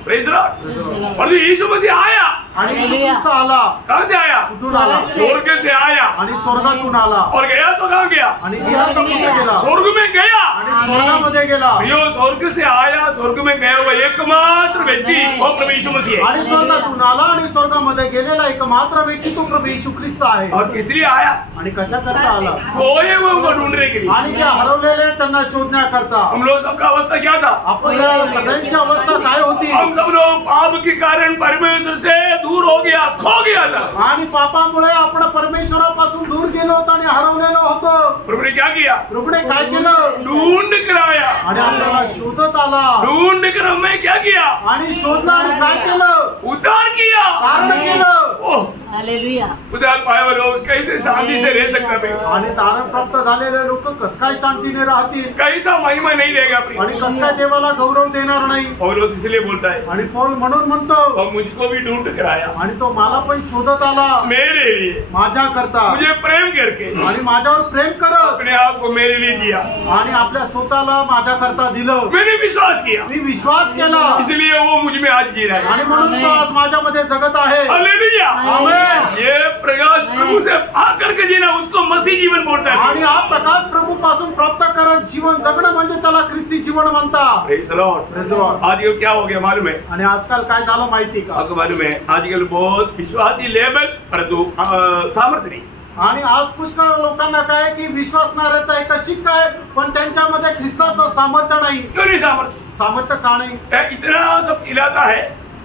Praise Lord. और यीशु मसीह आया। आणि येशू ख्रिस्त आला। कहाँ से आया? कुठून आला? स्वर्ग से आया। आणि स्वर्गातून आला। और गया तो कहाँ गया? आणि गेला तो कुठे गेला? स्वर्ग में गया। आणि स्वर्गामध्ये गेला। यो स्वर्ग से आया, स्वर्ग में गया हुआ एकमात्र व्यक्ति वो प्रभु यीशु मसीह है। आणि स्वर्गातून आला आणि स्वर्गामध्ये गेलेला एकमात्र व्यक्ती तो प्रभू येशू ख्रिस्त आहे। और किस लिए आया? आणि कशा करता आला? खोए हुए को ढूंढने के लिए। आणि जे हरवलेले त्यांना शोधण्याकरता। हम लोग सबका अवस्था क्या था? आपल्या सगळ्यांची अवस्था काय होती? हम सब लोग पाप के कारण परमेश्वर से दूर हो गया, खो गया था। आणि पापामुळे आपण परमेश्वरापासून दूर गेलो होतो आणि हरवलेलो होतो। प्रभु ने क्या किया? प्रभूने काय केलं? ढूंढ कर आया। आणि आपल्याला शोधत आला। ढूंढ कर हमें क्या किया? आणि शोधलं आणि काय केलं? उद्धार किया। तारण केलं। ओह, हालेलुया। उद्धार पाए हुए लोग कैसे शांति से रह सकते हैं? आणि तारण प्राप्त झालेले लोक कस काय शांतीने राहतील? कैसा महिमा नहीं देगा? आणि कस काय देवाला गौरव देणार नाही? पौलुस इसलिए बोलता है, आणि पौल म्हणून म्हणतो, और मुझको भी ढूंढ कर आया। आणि तो मला पण शोधत आला मेरे लिए, माझ्या करता। मुझे प्रेम करके आणि माझ्यावर प्रेम करत अपने आप को मेरे लिए दिया। आणि आपल्या स्वतःला माझ्या करता दिलं। मैंने विश्वास किया, मी विश्वास केला, इसलिए वो मुझ में आज जी रहा है। आणि म्हणून तो आज माझ्यामध्ये जगत आहे। हालेलुया। आमेन। ये प्रकाश प्रभु से आकर के जीना, उसको मसीह जीवन बोलता है। आणि हा प्रकाश प्रभू पासून प्राप्त करत जीवन जगणं म्हणजे त्याला ख्रिस्ती जीवन म्हणतात। Praise the Lord. Praise the Lord. आजकल क्या हो गया मालूम है? आणि आजकाल काय झालं माहिती का? आपको मालूम है, आजकल बहुत विश्वासी लेवल परंतु सामर्थ्य नहीं। आणि आज पुष्कळ लोकांना काय की विश्वासणाऱ्याचा एक शिक्का आहे, पण त्यांच्यामध्ये ख्रिस्ताचं सामर्थ्य नाही। क्यों नहीं सामर्थ्य? सामर्थ्य का नाही? इतना सब खिलाता है,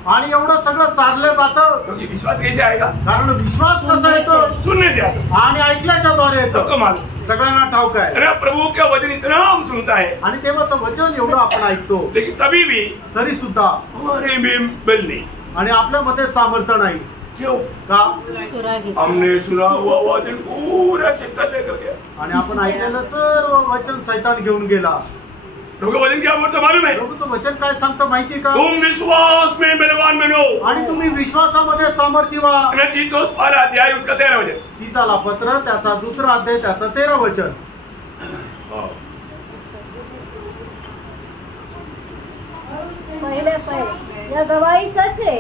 आणि एवढं सगळं चाललं जातं, क्योंकि विश्वास कैसे आएगा? कारण विश्वास कसा येतो? सुनने से आता। आणि ऐकल्याच्या द्वारे येतो। सबको मालूम, सगळ्यांना ठाऊक आहे। अरे प्रभु का वचन इतना हम सुनता है, आणि देवाचं वचन एवढं आपण ऐकतो, लेकिन तभी भी तरी सुद्धा हमारे में बल नहीं। आणि आपल्यामध्ये सामर्थ्य नाही। क्यों? हमने सुना हुआ वचन पूरा शैतान लेकर गया. आणि आपण ऐकलेलं सर्व वचन सैतान घेऊन गेला. प्रभु का वचन क्या बोलता मालूम है? प्रभूचं वचन काय सांगतं माहिती का? तुम विश्वास में बलवान बनो. आणि तुम्ही विश्वासामध्ये सामर्थ्य व्हा. तीतोस 12 अध्याय उसका 13 वचन. तीताला पत्र त्याचा 2रा अध्याय त्याचा 13 वचन. पहले यह गवाही सच है.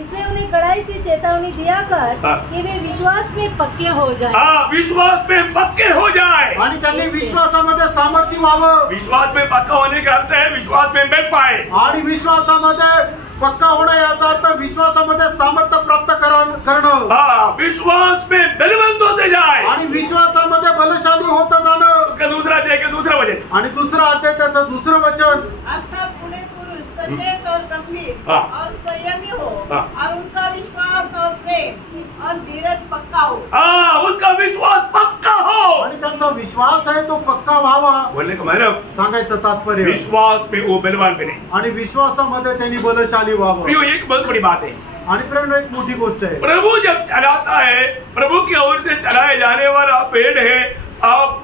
इसलिए उन्हें कड़ाई से चेतावनी दिया कर कि वे विश्वास में पक्के हो जाए. विश्वास में पक्के हो जाए. आणि त्यांनी विश्वासामध्ये सामर्थ्य व्हावं. विश्वास में पक्का होने का अर्थ है विश्वास में बल पाए. आणि विश्वासामध्ये पक्का होणं याचा अर्थ विश्वासामध्ये सामर्थ्य प्राप्त करणं. विश्वास में बलवंत होते जाए. आणि विश्वासामध्ये बलशाली होत जाणं. उसका 2रा अध्याय का 2रा वचन. आणि 2रा अध्याय त्याचं 2रं वचन. अर्थात पुणे पुरुष सचेत और गंभीर और संयमी हो और उनका विश्वास और प्रेम और धीरज पक्का हो. उसका विश्वास पक्का हो. आणि त्यांचा विश्वास आहे तो पक्का व्हावा. बोलने का मतलब सांगायचं तात्पर्य विश्वास में वो बलवान बने. आणि विश्वासामध्ये त्यांनी बलशाली व्हावं. एक बहुत बड़ी बात है. आणि प्रेम एक मोठी गोष्ट आहे. प्रभु जब चलाता है, प्रभु की ओर से चलाए जाने वाला पेड़ है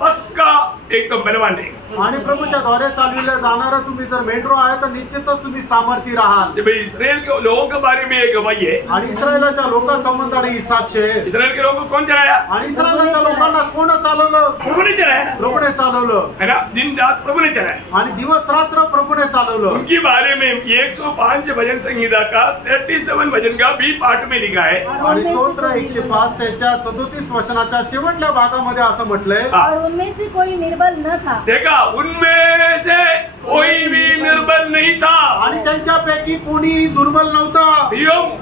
पक्का एकदम बलवान है. आणि प्रभूच्या द्वारे चालविले जाणारा तुम्ही जर मेंढरो आहे तर निश्चितच तुम्ही सामर्थ्य राहाल. इस्राएल के लोगों के बारे में एक गवाही है. आणि इस्रायलाच्या लोकांसंबंधाने ही साक्ष आहे. इस्राएल के लोगों को कौन चलाया? आणि इस्रायलाच्या लोकांना कोण चालवलं? प्रभुने चलाया. प्रभूने चालवलं है ना. दिन रात प्रभुने चलाया. आणि दिवस रात्र प्रभूने चालवलं. उनके बारे में 105 भजन संहिता का 37 भजन का बी पार्ट में लिखा है. आणि स्तोत्र 105 त्याच्या 37 वचनाच्या शेवटल्या भागामध्ये असं म्हटलंय. और उनमें से कोई निर्बल न था. देखा, उनमें से कोई भी निर्बल नहीं था. आणि त्यांच्यापैकी कोणी दुर्बल नव्हता.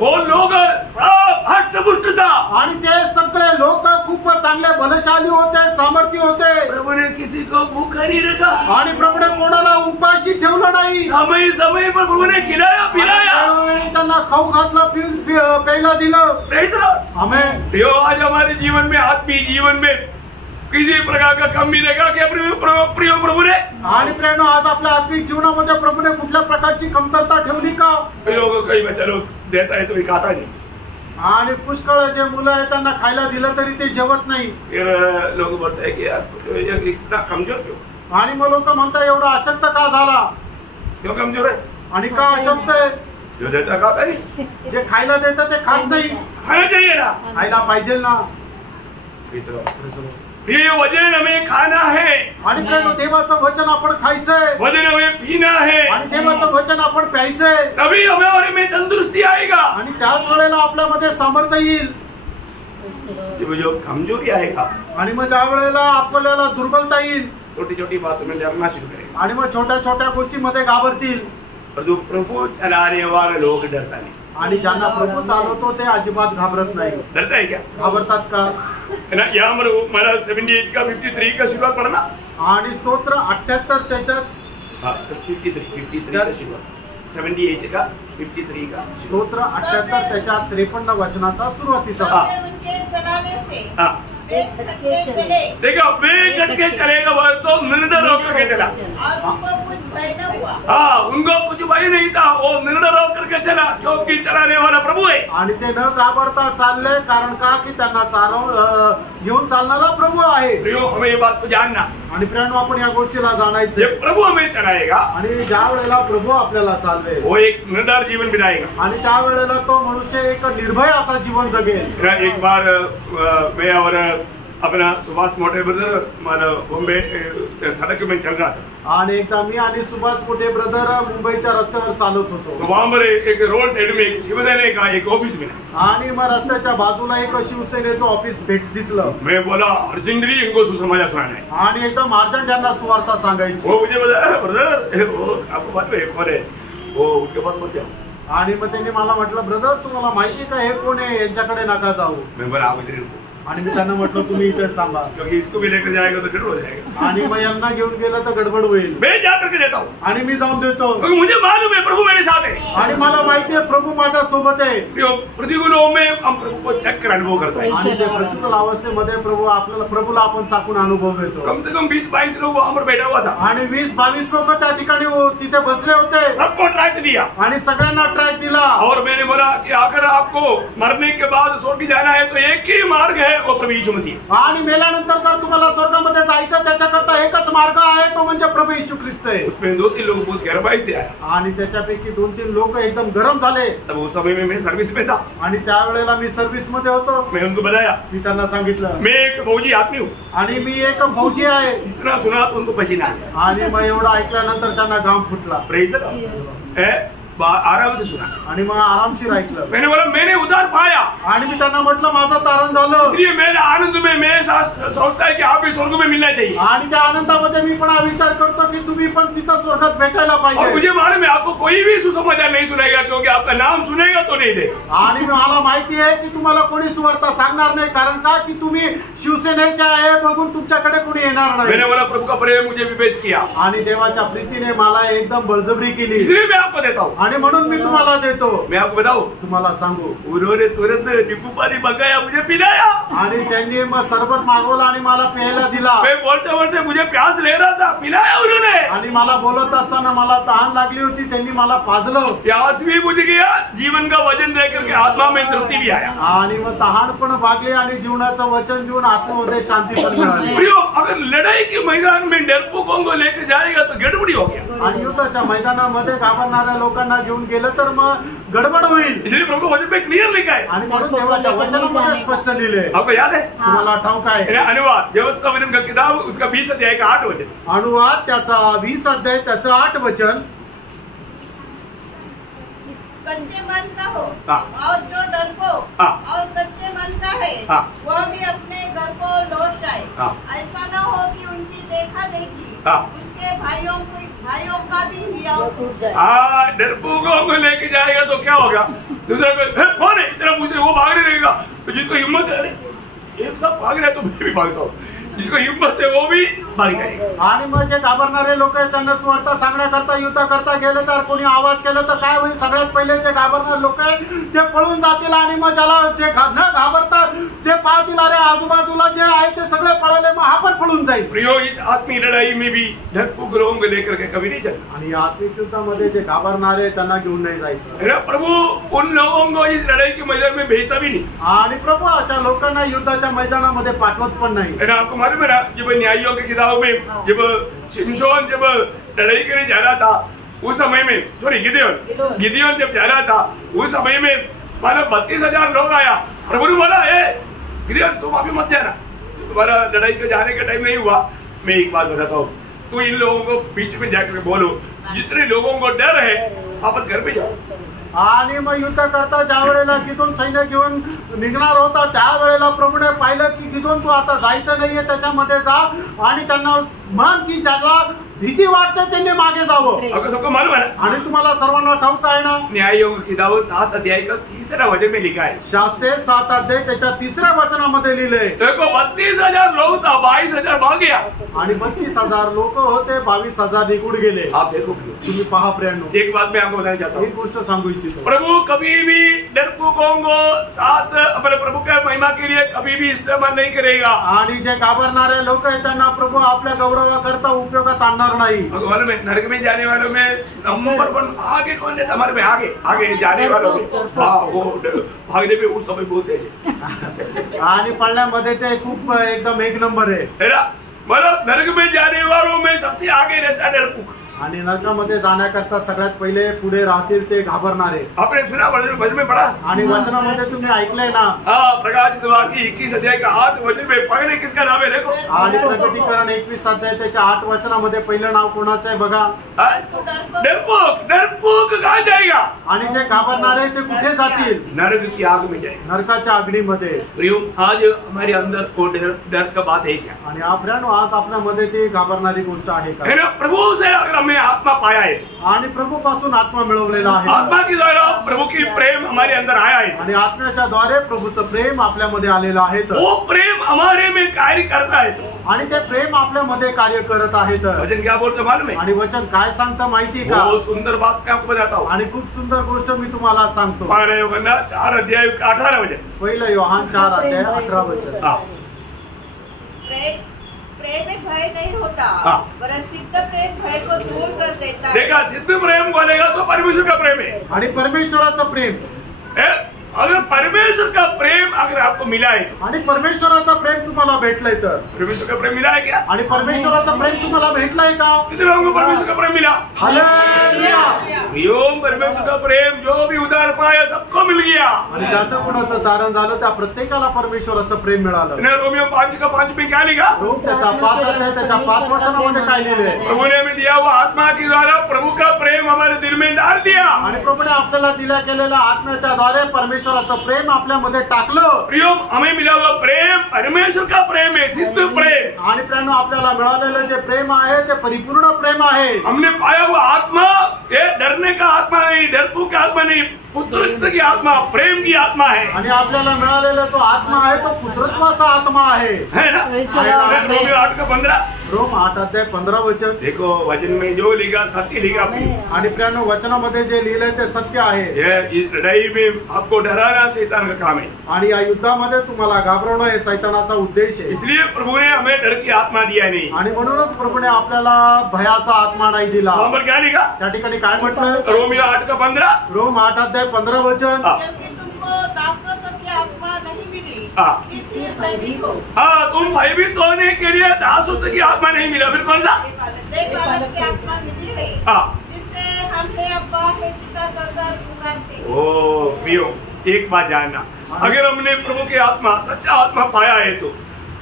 वो लोग सब हष्टपुष्ट था. आणि ते सगळे लोक खूप चांगले बलशाली होते, सामर्थ्य होते. प्रभु ने किसी को भूखा नहीं रखा. आणि प्रभूने कोणाला उपाशी ठेवलं नाही. समय समय पर प्रभु ने खिलाया पिलाया. वेळोवेळी त्यांना खाऊ घातलं, प्यायला दिलं. आमेन. आज हमारे जीवन में, आत्मीय जीवन में किसी प्रकार का कमी रहेगा क्या प्रिय प्रभु ने? आणि प्रेरणा आज आपल्या आत्मिक जीवनामध्ये प्रभूने कुठल्या प्रकारची कमतरता ठेवली का? काही बच्चा लोग देता है तो खाता नहीं. आणि पुष्कळ जे मुलं आहेत त्यांना खायला दिलं तरी ते जेवत नाही. लोक बोलताय की यार इतना कमजोर क्यों? आणि मग लोक म्हणतात एवढा अशक्त का झाला? क्यों कमजोर है? आणि का अशक्त आहे? जो देता खाता नहीं. जे खायला देतं ते खात नाही. खाना चाहिए ना. खायला पाहिजे ना. ये वचन हमें खाना है. आणि देवाचं वचन आपण खायचंय. वचन हमें पीना है. आणि देवाचं वचन आपण प्यायचंय. तभी हमारे में तंदुरुस्ती आएगा. आणि त्याच वेळेला आपल्यामध्ये सामर्थ्य येईल. जो कमजोरी आएगा. आणि मग ज्या वेळेला आपल्याला दुर्बलता येईल. छोटी छोटी बातों में डरना शुरू करेगा. आणि मग छोट्या छोट्या गोष्टीमध्ये घाबरतील. पर जो प्रभु चलाने वाले लोग डरता नहीं. आणि ज्यांना प्रभू चालवतो ते अजिबात घाबरत नाही. डरता है क्या? घाबरतात का? है ना. यहाँ हमारा 78 का 53 का शुरुआत पढ़ा ना. आणि स्तोत्र 78 त्याच्यात 53 का शुरुआत. 78 का 53 का स्तोत्र 78 त्याच्या 53 वचनाचा सुरुवातीचा. देखो वे डटके चलेगा वो तो निर्डर होकर के चला. उनको कुछ भय नहीं था. वो निर्डर होकर के चला क्योंकि चलाने वाला प्रभु है. आणि ते न घाबरता चालले कारण का की त्यांना घेऊन चालणारा प्रभू आहे. हमें ये बात को जानना. आणि प्रेरणा आपण या गोष्टीला जाणायचे. प्रभु हमें चलाएगा. आणि ज्या वेळेला प्रभु आपल्याला चालवे वो एक निर्डर जीवन बिताएगा. आणि त्या वेळेला तो मनुष्य एक निर्भय असा जीवन जगेल. एक बार मैं और अपना सुभाष मोटे ब्रदर मानो बॉम्बे सड़क में चल रहा था. आणि एकदा मी आणि सुभाष मोटे ब्रदर मुंबईच्या रस्त्यावर चालत होतो. वहाँ पर एक रोड साइड में एक शिवसेना का एक ऑफिस मिला. आणि मग रस्त्याच्या बाजूला एक शिवसेनेचं ऑफिस दिसलं. मैं बोला अर्जेंटली इनको सुसमाचार सुनाना है. आणि एकदम अर्जंट यांना सुवार्ता सांगायची. वो मुझे बोला ब्रदर वो आपको बात में कौन है वो उनके पास बोल जाओ. आणि मग त्यांनी मला म्हटलं ब्रदर तुम्हाला माहिती का हे कोण आहे यांच्याकडे नका जाऊ. मैं बोला आप इधर. आणि मी त्यांना म्हटलं तुम्ही इथेच थांबा क्योंकि इसको भी लेकर जाएगा तो गड़बड़ हो जाएगा. आणि मग यांना घेऊन गेलं तर गडबड होईल. मैं जा करके देता हूँ. आणि मी जाऊन देतो. क्योंकि मुझे मालूम है प्रभु मेरे साथ है. आणि मला माहिती आहे प्रभू माझ्या सोबत आहे. प्रतिकूलों में हम प्रभु को चेक कर अनुभव करते हैं. आणि त्या प्रतिकूल अवस्थेमध्ये प्रभूला आपण चाकून अनुभव घेतो. कम से कम 20-22 लोग वहाँ पर बैठा हुआ था. आणि 20-22 लोक त्या ठिकाणी तिथे बसले होते. सबको ट्रैक दिया. आणि सगळ्यांना ट्रॅक दिला. और मैंने बोला कि अगर आपको मरने के बाद स्वर्ग जाना है तो एक ही मार्ग है, वो प्रभु यीशु मसीह। आणि मेल्यानंतर जर तुम्हाला स्वर्गामध्ये जायचं त्याच्याकरता एकच मार्ग आहे, तो म्हणजे प्रभू येशू ख्रिस्त आहे. उसमें 2-3 लोग बहुत गहराई से आए आणि त्याच्यापैकी 2-3 लोक एकदम गरम झाले. तब उस समय में मैं सर्विस में था. आणि त्यावेळेला मी सर्व्हिस मध्ये होतो. मैं उनको बताया, मी त्यांना सांगितलं मैं एक फौजी आदमी हूँ. आणि मी एक फौजी आहे. इतना सुना तो उनको पसीना आया. आणि मग एवढं ऐकल्यानंतर त्यांना घाम फुटला. Praise the Lord. आराम से सुना. आणि मग आरामशीर ऐकलं. मैंने बोला मैंने उद्धार पाया. आणि मी त्यांना म्हटलं माझं तारण झालं. इसलिए मेरे आनंद में मैं सोचता है कि आप भी स्वर्ग में मिलना चाहिए. आणि त्या आनंदामध्ये मी पण हा विचार करतो की तुम्ही पण तिथं स्वर्गात भेटायला और पाहिजे. मुझे मालूम है आपको कोई भी सुसमाचार नहीं सुनेगा, क्योंकि आपका नाम सुनेगा तो नहीं दे. आणि मला माहिती आहे की तुम्हाला कोणी सुवार्ता सांगणार नाही, कारण का की तुम्ही शिवसेनेचे आहे बघून तुमच्याकडे कोणी येणार नाही. मैंने बोला प्रभु का प्रेम मुझे विवेश किया. आणि देवाच्या प्रीतीने मला एकदम बळजबरी केली. इसलिए मैं आपको देता हूँ. आणि म्हणून मी तुम्हाला देतो. मैं आपको बताऊं, तुम्हाला सांगू, उन्होंने तुरंत नींबू पानी मंगाया, मुझे पिलाया. आणि त्यांनी मग सरबत मागवलं आणि मला प्यायला दिला. मैं बोलते बोलते मुझे प्यास ले रहा था, पिलाया उन्होंने. आणि मला बोलत असताना मला तहान लागली होती, त्यांनी मला पाजलं. प्यास भी बुझ गया, जीवन का वचन दे करके आत्मा में तृप्ति भी आया. आणि मग तहान पण भागली आणि जीवनाचं वचन देऊन आत्म्यामध्ये शांती पण मिळाली. प्रियो, अगर लड़ाई के मैदान में डरपोकों को लेकर जाएगा तो गड़बड़ी हो गया. आणि युद्धाच्या मैदानामध्ये घाबरणाऱ्या लोकांना घेऊन गेलं तर मग गडबड होईल. इसलिए प्रभु वचन में क्लियर लिखा है. आणि म्हणून देवाच्या वचनामध्ये स्पष्ट लिहिले. आपको याद है? तुम्हाला ठाऊक आहे. अनुवाद व्यवस्था वचन का किताब, उसका 20 अध्याय का 8 वचन. अनुवाद त्याचा 20 अध्याय त्याचं 8 वचन. कच्चे मन का हो हाँ। और जो डरपोक हाँ। और कच्चे मन का है हाँ। वह भी अपने घर को लौट जाए। हाँ। ऐसा न हो कि उनकी देखा देखी हाँ। उसके भाइयों का भी हियाव टूट जाए। डरपोकों को लेके जाएगा तो क्या होगा? दूसरा कौन है इतना पूछे, वो भागने लगेगा. तो जिसको हिम्मत है, ये सब भाग रहे तो मैं भी भागता हूँ. जिसको हिम्मत है वो भी भाग जाएगा. आणि मग जे घाबरणारे लोक आहेत त्यांना सुवार्ता सांगण्याकरता युद्ध करता गेले तर कोणी आवाज केला तर काय होईल? सगळ्यात पहिले जे घाबरणारे लोक आहेत ते पळून जातील. आणि मग ज्याला जे न घाबरता ते पाहतील, अरे आजूबाजूला जे आहे ते सगळे पळाले, मग हा पण पळून जाईल. प्रियो, इस आत्मीय लड़ाई में भी डरपोक लोगों को लेकर के कभी नहीं चलना. आणि आत्मिक युद्धामध्ये जे घाबरणारे त्यांना घेऊन नाही जायचं. प्रभु उन लोगों को इस लड़ाई के मैदान में भेजता भी नहीं. आणि प्रभू अशा लोकांना युद्धाच्या मैदानामध्ये पाठवत पण नाही. आपको मालूम है ना, जब न्यायों की किताबों में जब शिमशोन जब लड़ाई के लिए जा रहा था उस समय में, सॉरी गिदियोन जब जा रहा था उस समय में मानो 32,000 लोग आया. प्रभु ने बोला, गिदियोन तुम अभी मत जाना, तुम्हारा लड़ाई के जाने का टाइम नहीं हुआ. मैं एक बात बताता हूँ, तू इन लोगों को बीच में जाकर बोलो, जितने लोगों को डर है आप घर पे जाओ. आणि मग युद्ध करता ज्या वेळेला गिदोन सैन्य घेऊन निघणार होता त्यावेळेला प्रभूने पाहिलं की गिदोन तू आता जायचं नाहीये, त्याच्यामध्ये जा. आणि त्यांना म्हण की ज्याला भीती वाटते त्यांनी मागे जावं. सबको मालूम है ना? आणि तुम्हाला सर्वांना ठाऊक आहे ना, न्यायों की किताब 7 अध्याय का 3रा वचन में लिखा है. शास्त्रे 7 अध्याय त्याच्या 3ऱ्या वचनामध्ये लिहिले. देखो 32,000 लोग था, 22,000 भाग गया. आणि 32,000 लोक होते, 22,000 निघून गेले. आप देखो, तुम्ही पहा प्रियांनो, एक बात मैं आपको बताना चाहता हूँ. एक गोष्ट सांगू इच्छितो. प्रभु कभी भी डरपोकों को साथ अपने प्रभु के महिमा के लिए कभी भी इस्तेमाल नहीं करेगा. आणि जे घाबरणारे लोक आहेत त्यांना प्रभु आपल्या गौरवाकरता उपयोगात आणणार नाही. भगवान में नरक में जाने वालों में नंबर 1 आगे कौन है? हमारे में आगे जाने वालों में, हाँ, वो भागने में उस समय बोलते हैं. आणि पळण्यामध्ये ते खूप एकदम 1 नंबर आहे. मतलब नरक में जाने वालों में सबसे आगे रहता डरपोक. आणि नरकामध्ये जाण्याकरता सगळ्यात पहिले पुढे राहतील ते घाबरणारे. आपने सुना वचन में पढ़ा? आणि वचनामध्ये तुम्ही ऐकलंय ना, प्रकाशित वाक्य 21 अध्याय का 8 वचन में पहले किसका नाम है? देखो. आणि प्रकटीकरण 21 अध्याय त्याच्या 8 वचनामध्ये पहिलं नाव कोणाचं आहे बघा. डरपोक कहाँ जाएगा? आणि जे घाबरणारे ते कुठे जातील? नरक की आग में जाएगा. नरकाच्या अग्नीमध्ये. प्रियो, आज हमारे अंदर वो डर का बात है क्या? आणि आपल्यानो आज आपल्यामध्ये ती घाबरणारी गोष्ट आहे का? है ना? प्रभु से अगर हमें आत्मा पाया है, आणि प्रभू पासून आत्मा मिळवलेला आहे. आत्मा के द्वारा प्रभु की प्रेम हमारे अंदर आया है. आणि आत्म्याच्या द्वारे प्रभूचं प्रेम आपल्यामध्ये आलेलं आहे. वो प्रेम हमारे में कार्य करता है. आणि ते प्रेम आपल्यामध्ये कार्य करत आहे. वचन क्या बोलते मालूम है? आणि वचन काय सांगतं माहिती का? बहुत सुंदर बात मैं आपको बताता हूँ. आणि खूप सुंदर गोष्ट मी तुम्हाला सांगतो. पहले यूहन्ना 4 अध्याय 18 वचन. पहिलं योहान 4 अध्याय 18 वचन. प्रेम में भय नहीं होता, वरन सिद्ध प्रेम भय को दूर कर देता है. देखा, सिद्ध प्रेम बोलेगा तो परमेश्वर का प्रेम है. आणि परमेश्वराचं प्रेम अगर परमेश्वर का प्रेम अगर आपको मिला है आणि परमेश्वराचा प्रेम तुम्हाला भेटलंय तर परमेश्वर का प्रेम मिला है क्या? आणि परमेश्वराचा प्रेम तुम्हाला भेटलाय का? कितने लोगों को परमेश्वर का प्रेम मिला? हालेलुया. प्रियोम परमेश्वर का प्रेम जो भी उधार पाया सबको मिल गया. आणि ज्याचं कोणाचं तारण झालं त्या प्रत्येकाला परमेश्वराचं प्रेम मिळालं. रोमियो 5:5 में क्या लिखा? रोम त्याच्या 5 अध्याय त्याच्या 5 वचनामध्ये काय लिहिलंय? प्रभु ने हमें दिया हुआ आत्मा के द्वारा प्रभु का प्रेम हमारे दिल में डाल दिया. आणि प्रभूने आपल्याला दिल्या गेलेल्या आत्म्याच्या द्वारे परमेश्वराचं प्रेम आपल्यामध्ये टाकलं. प्रियोम हमें मिला हुआ प्रेम परमेश्वर का प्रेम है, सिद्ध प्रेम. आणि प्रेम आपल्याला मिळालेलं जे प्रेम आहे ते परिपूर्ण प्रेम आहे. हमने पाया हुआ आत्मा ये डरने का आत्मा नहीं, डरपोक का आत्मा नहीं, पुत्रत्व की आत्मा, प्रेम की आत्मा है. आणि आपल्याला मिळालेला जो आत्मा आहे तो पुत्रत्वाचा आत्मा आहे. है ना? रोमियो 8:15. रोम 8 अध्याय 15 वचन. देखो वचन में जो लिखा सत्य लिखा. आणि प्रियानो वचनामध्ये जे लिहिलंय ते सत्य आहे. इस लड़ाई में आपको डराना शैतान का काम है. आणि या युद्धामध्ये तुम्हाला घाबरवणं हे शैतानाचा उद्देश आहे. इसलिए प्रभु ने हमें डर की आत्मा दिया नहीं. आणि म्हणूनच प्रभूने आपल्याला भयाचा आत्मा नाही दिला. वहाँ पर क्या लिखा? त्या ठिकाणी काय म्हटलं? रोमियो 8:15. रोम 8 अध्याय 15 वचन. क्योंकि तुमको दासत्व की आत्मा नहीं मिली कि फिर भयभीत हो. हाँ, तुम भयभीत होने के लिए दासत्व की आत्मा नहीं मिला, फिर कौन सा? देखभाल की आत्मा मिली है जिससे हम हे अब्बा हे पिता सदा पुकारते. ओ प्रियो, एक बात जानना, अगर हमने प्रभु की आत्मा सच्चा आत्मा पाया है तो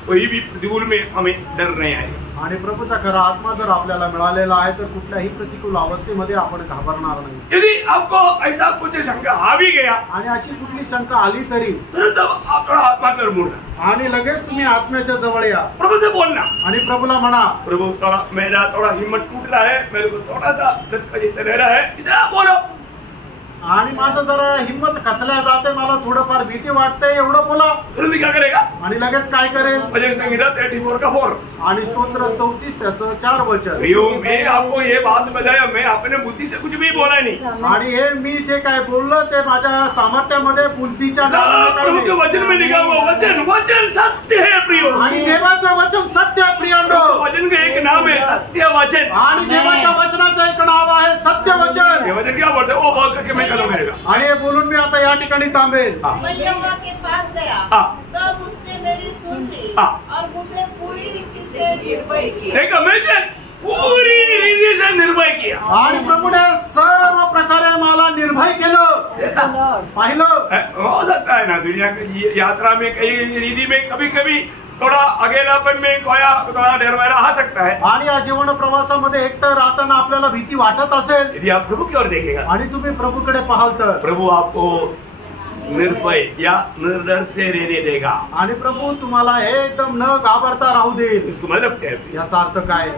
कोई भी प्रतिकूल में हमें डर नहीं आएगा. आणि प्रभूचा खरा आत्मा जर आपल्याला मिळालेला आहे तर कुठल्याही प्रतिकूल अवस्थेमध्ये आपण घाबरणार नाही. यदि आपको ऐसा कुछ शंका आ भी गया आणि अशी कुठली शंका आली तरी तब थोड़ा आत्मा कर मुड़ना आणि लगेच तुम्ही आत्म्याच्या जवळ या. प्रभु से बोलना, आणि प्रभूला म्हणा, प्रभु मेरा थोड़ा हिम्मत टूट रहा है, मेरे को थोड़ा सा धक्का जैसा रह रहा है, इतना बोलो. आणि माझं जरा हिंमत खचल्या जाते, मला थोडंफार भीती वाटते, एवढं बोला. तुम्ही क्या करेगा? आणि लगेच काय करेल? भजन संहिता 34:4. आणि स्तोत्र 34 त्याचं 4 वचन. मैं आपको ये बात बताया, मैं अपने बुद्धि से कुछ भी बोला नहीं. आणि हे मी जे काय बोललो ते माझ्या सामर्थ्यामध्ये बुद्धीच्या प्रभु के वचन में लिखा हुआ वचन वचन सत्य है प्रियो. आणि देवाचं वचन सत्य आहे प्रियांनो. वचन का एक नाम है सत्य वचन. आणि देवाच्या वचनाचं एक नाव आहे सत्य वचन. ये वचन क्या बोलते हैं? वो बात करके मैं करूँ मेरेगा. आणि हे बोलून मी आता या ठिकाणी थांबेल. मैं यहोवा के पास गया, तब उसने मेरी सुन ली और मुझे पूरी रीति से निर्भय किया. देखो मैं पूरी रीति से निर्भय किया. आणि प्रभूने सर्व प्रकारे मला निर्भय केलं. पाहिलं हो सकता है ना दुनिया की यात्रा में कई रीति में कभी कभी थोड़ा अकेलापन में थोड़ा डर वगैरह आ सकता है. आणि या जीवन प्रवासामध्ये एकटं राहताना आपल्याला भीती वाटत असेल. यदि आप प्रभु की ओर देखेगा आणि तुम्ही प्रभूकडे पाहाल तर प्रभु आपको निर्भय या निर्डर से रहने देगा. आणि प्रभू तुम्हाला एकदम न घाबरता राहू देईल. इसको मतलब क्या है? याचा अर्थ काय?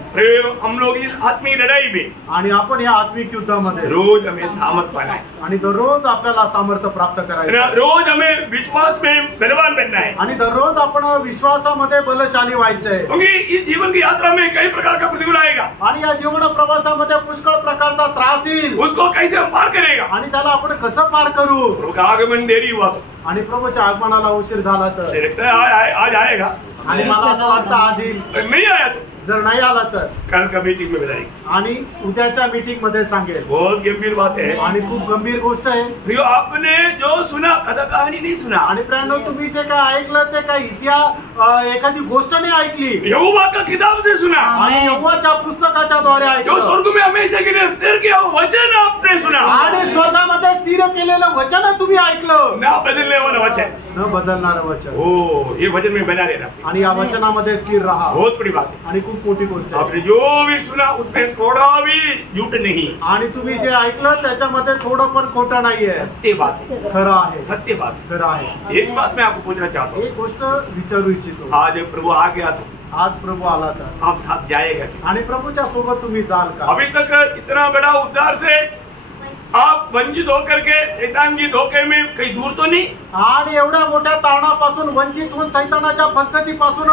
हम लोग इस आत्मिक लड़ाई में आणि आपण या आत्मिक युद्धामध्ये रोज हमें सामर्थ पाना है. आणि दररोज आपल्याला सामर्थ्य प्राप्त करायचं. रोज हमें विश्वास में बलवान बनना है. आणि दररोज आपण विश्वासामध्ये बलशाली व्हायचंय. क्योंकि इस जीवन की यात्रा में कई प्रकार का प्रतिकूल आएगा. आणि या जीवन प्रवासामध्ये पुष्कळ प्रकारचा त्रास येईल. उसको कैसे हम पार करेगा? आणि त्याला आपण कसं पार करू? प्रभु का आगमन देरी हुआ तो आणि प्रभूच्या आगमनाला उशीर झाला तर आज आएगा. आणि मला असं वाटतं आज येईल. नहीं आया तो जर नाही आला तर कल का मीटिंग में बताएगी. आणि उद्याच्या मीटिंग मध्ये सांगेल. बहुत गंभीर बात है आणि खूप गंभीर गोष्ट आहे. प्रियो, आपने जो सुना कथा कहानी नहीं सुना. आणि प्रियांनो, तुम्ही जे काय ऐकलं ते काय इतिहास एखादी गोष्ट नाही ऐकली. यहोवा का किताब से सुना. आणि यहोवाच्या पुस्तकाच्या द्वारे जो ऐकलं. स्वर्ग में हमेशा के लिए स्थिर किया वचन आपने सुना. आणि स्वर्गामध्ये स्थिर केलेलं वचन तुम्ही ऐकलं. ना बदलने वाला वचन, न बदलणारं वचन. हो, ये वचन में बना रहना. आणि या वचनामध्ये स्थिर राहा. बहुत बड़ी बात है. आणि खूप मोठी गोष्ट आहे. आपने जो भी सुना उसमें थोड़ा भी झूठ नहीं. आणि तुम्ही जे ऐकलं त्याच्यामध्ये थोडं पण खोटं नाहीये. सत्य बात, खरं आहे. सत्य बात, खरं आहे. एक बात मैं आपको पूछना चाहता हूँ. एक गोष्ट विचारू इच्छितो. आज प्रभु आ गया तो आज प्रभू आला तर आप साथ जाएगा. आणि प्रभूच्या सोबत तुम्ही जाल का? अभी तक इतना बड़ा उद्धार से आप वंचित होकर के शैतान की धोखे में कहीं दूर तो नहीं. आणि एवढ्या मोठ्या तारणापासून वंचित होऊन सैतानाच्या फसगतीपासून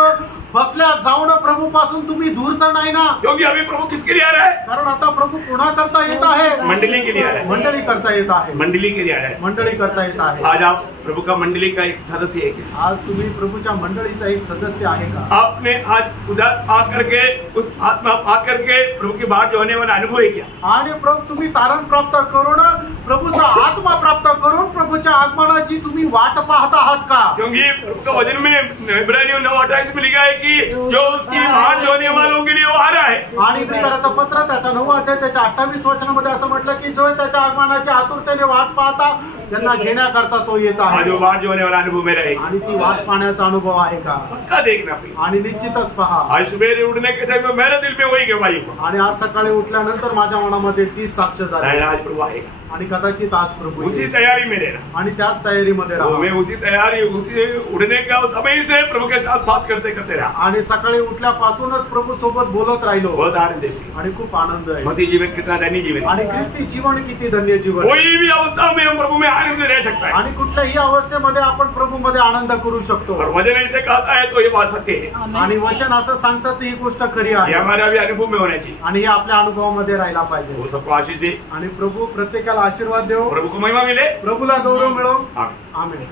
फसल्या जाऊन प्रभू पासून तुम्ही दूर तर नाही ना, क्योंकि अभी प्रभु किसके लिए आ रहा है? कारण आता प्रभु पुन्हा करता येत आहे, मंडली के लिए आ रहा है, मंडळी करता येत आहे, मंडली के लिए आ रहा है। मंडळी करता येत आहे। आज आप प्रभु का मंडली का एक सदस्य है क्या? आज तुम्ही प्रभूच्या मंडळीचा एक सदस्य आहे का? आपने आज उधर आकर के उस आत्मा पाकर के प्रभु की बात जो होने वाला अनुभव है क्या? आणि प्रभू तुम्ही तारण प्राप्त करून प्रभूचा आत्मा प्राप्त करून प्रभूच्या आगमनाची तुम्ही वाट पाहत आहात का? क्योंकि प्रभु का वचन में इब्रानियों 9:28 में लिखा है कि जो उसकी बात जो होने वालों के लिए वो आ रहा है। आणि प्रियकराचं पत्र त्याचा 9 अध्याय त्याच्या 28 वचनामध्ये असं म्हटलं की जो त्याच्या आगमनाची आतुरतेने वाट पाहता त्यांना घेण्याकरता तो येत आहे। जो बात जो होने वाला अनुभव में रहेगा, आणि ती वाट पाहण्याचा अनुभव आहे का? पक्का देखना भाई। आणि निश्चितच पहा। आज सवेरे उठने के टाइम में मेरे दिल में वही गवाही हुआ, आणि आज सकाळी उठल्यानंतर माझ्या मनामध्ये तीच साक्ष झाली। आज प्रभु आएगा आणि कदाचित आज प्रभु उसी तैयारी में रहना, आणि त्याच तयारीमध्ये राहा। मैं उसी तैयारी उसी उठने का समय से प्रभु के साथ बात करते करते रहा, आणि सकाळी उठल्यापासूनच प्रभू सोबत बोलत राहिलो। बहुत आनंद है आणि खूप आनंद आहे। मसीह जीवन कितना धन्य जीवन, आणि ख्रिस्ती जीवन किती धन्य जीवन। कोई भी अवस्था में हम प्रभु में आनंद रह सकता है, आणि कुठल्याही अवस्थेमध्ये आपण प्रभू मध्ये आनंद करू शकतो। और वचन ऐसे कहता है तो ये बात सत्य है, आणि वचन असं सांगतात ही गोष्ट खरी आहे। ये हमारा भी अनुभव में होना चाहिए, आणि हे आपल्या अनुभवामध्ये राहायला पाहिजे। वो सबको आशीष दे, आणि प्रभु प्रत्येकाला आशीर्वाद देव, प्रभु को महिमा मिले, प्रभूला गौरव मिळो। आमीन। आमेन।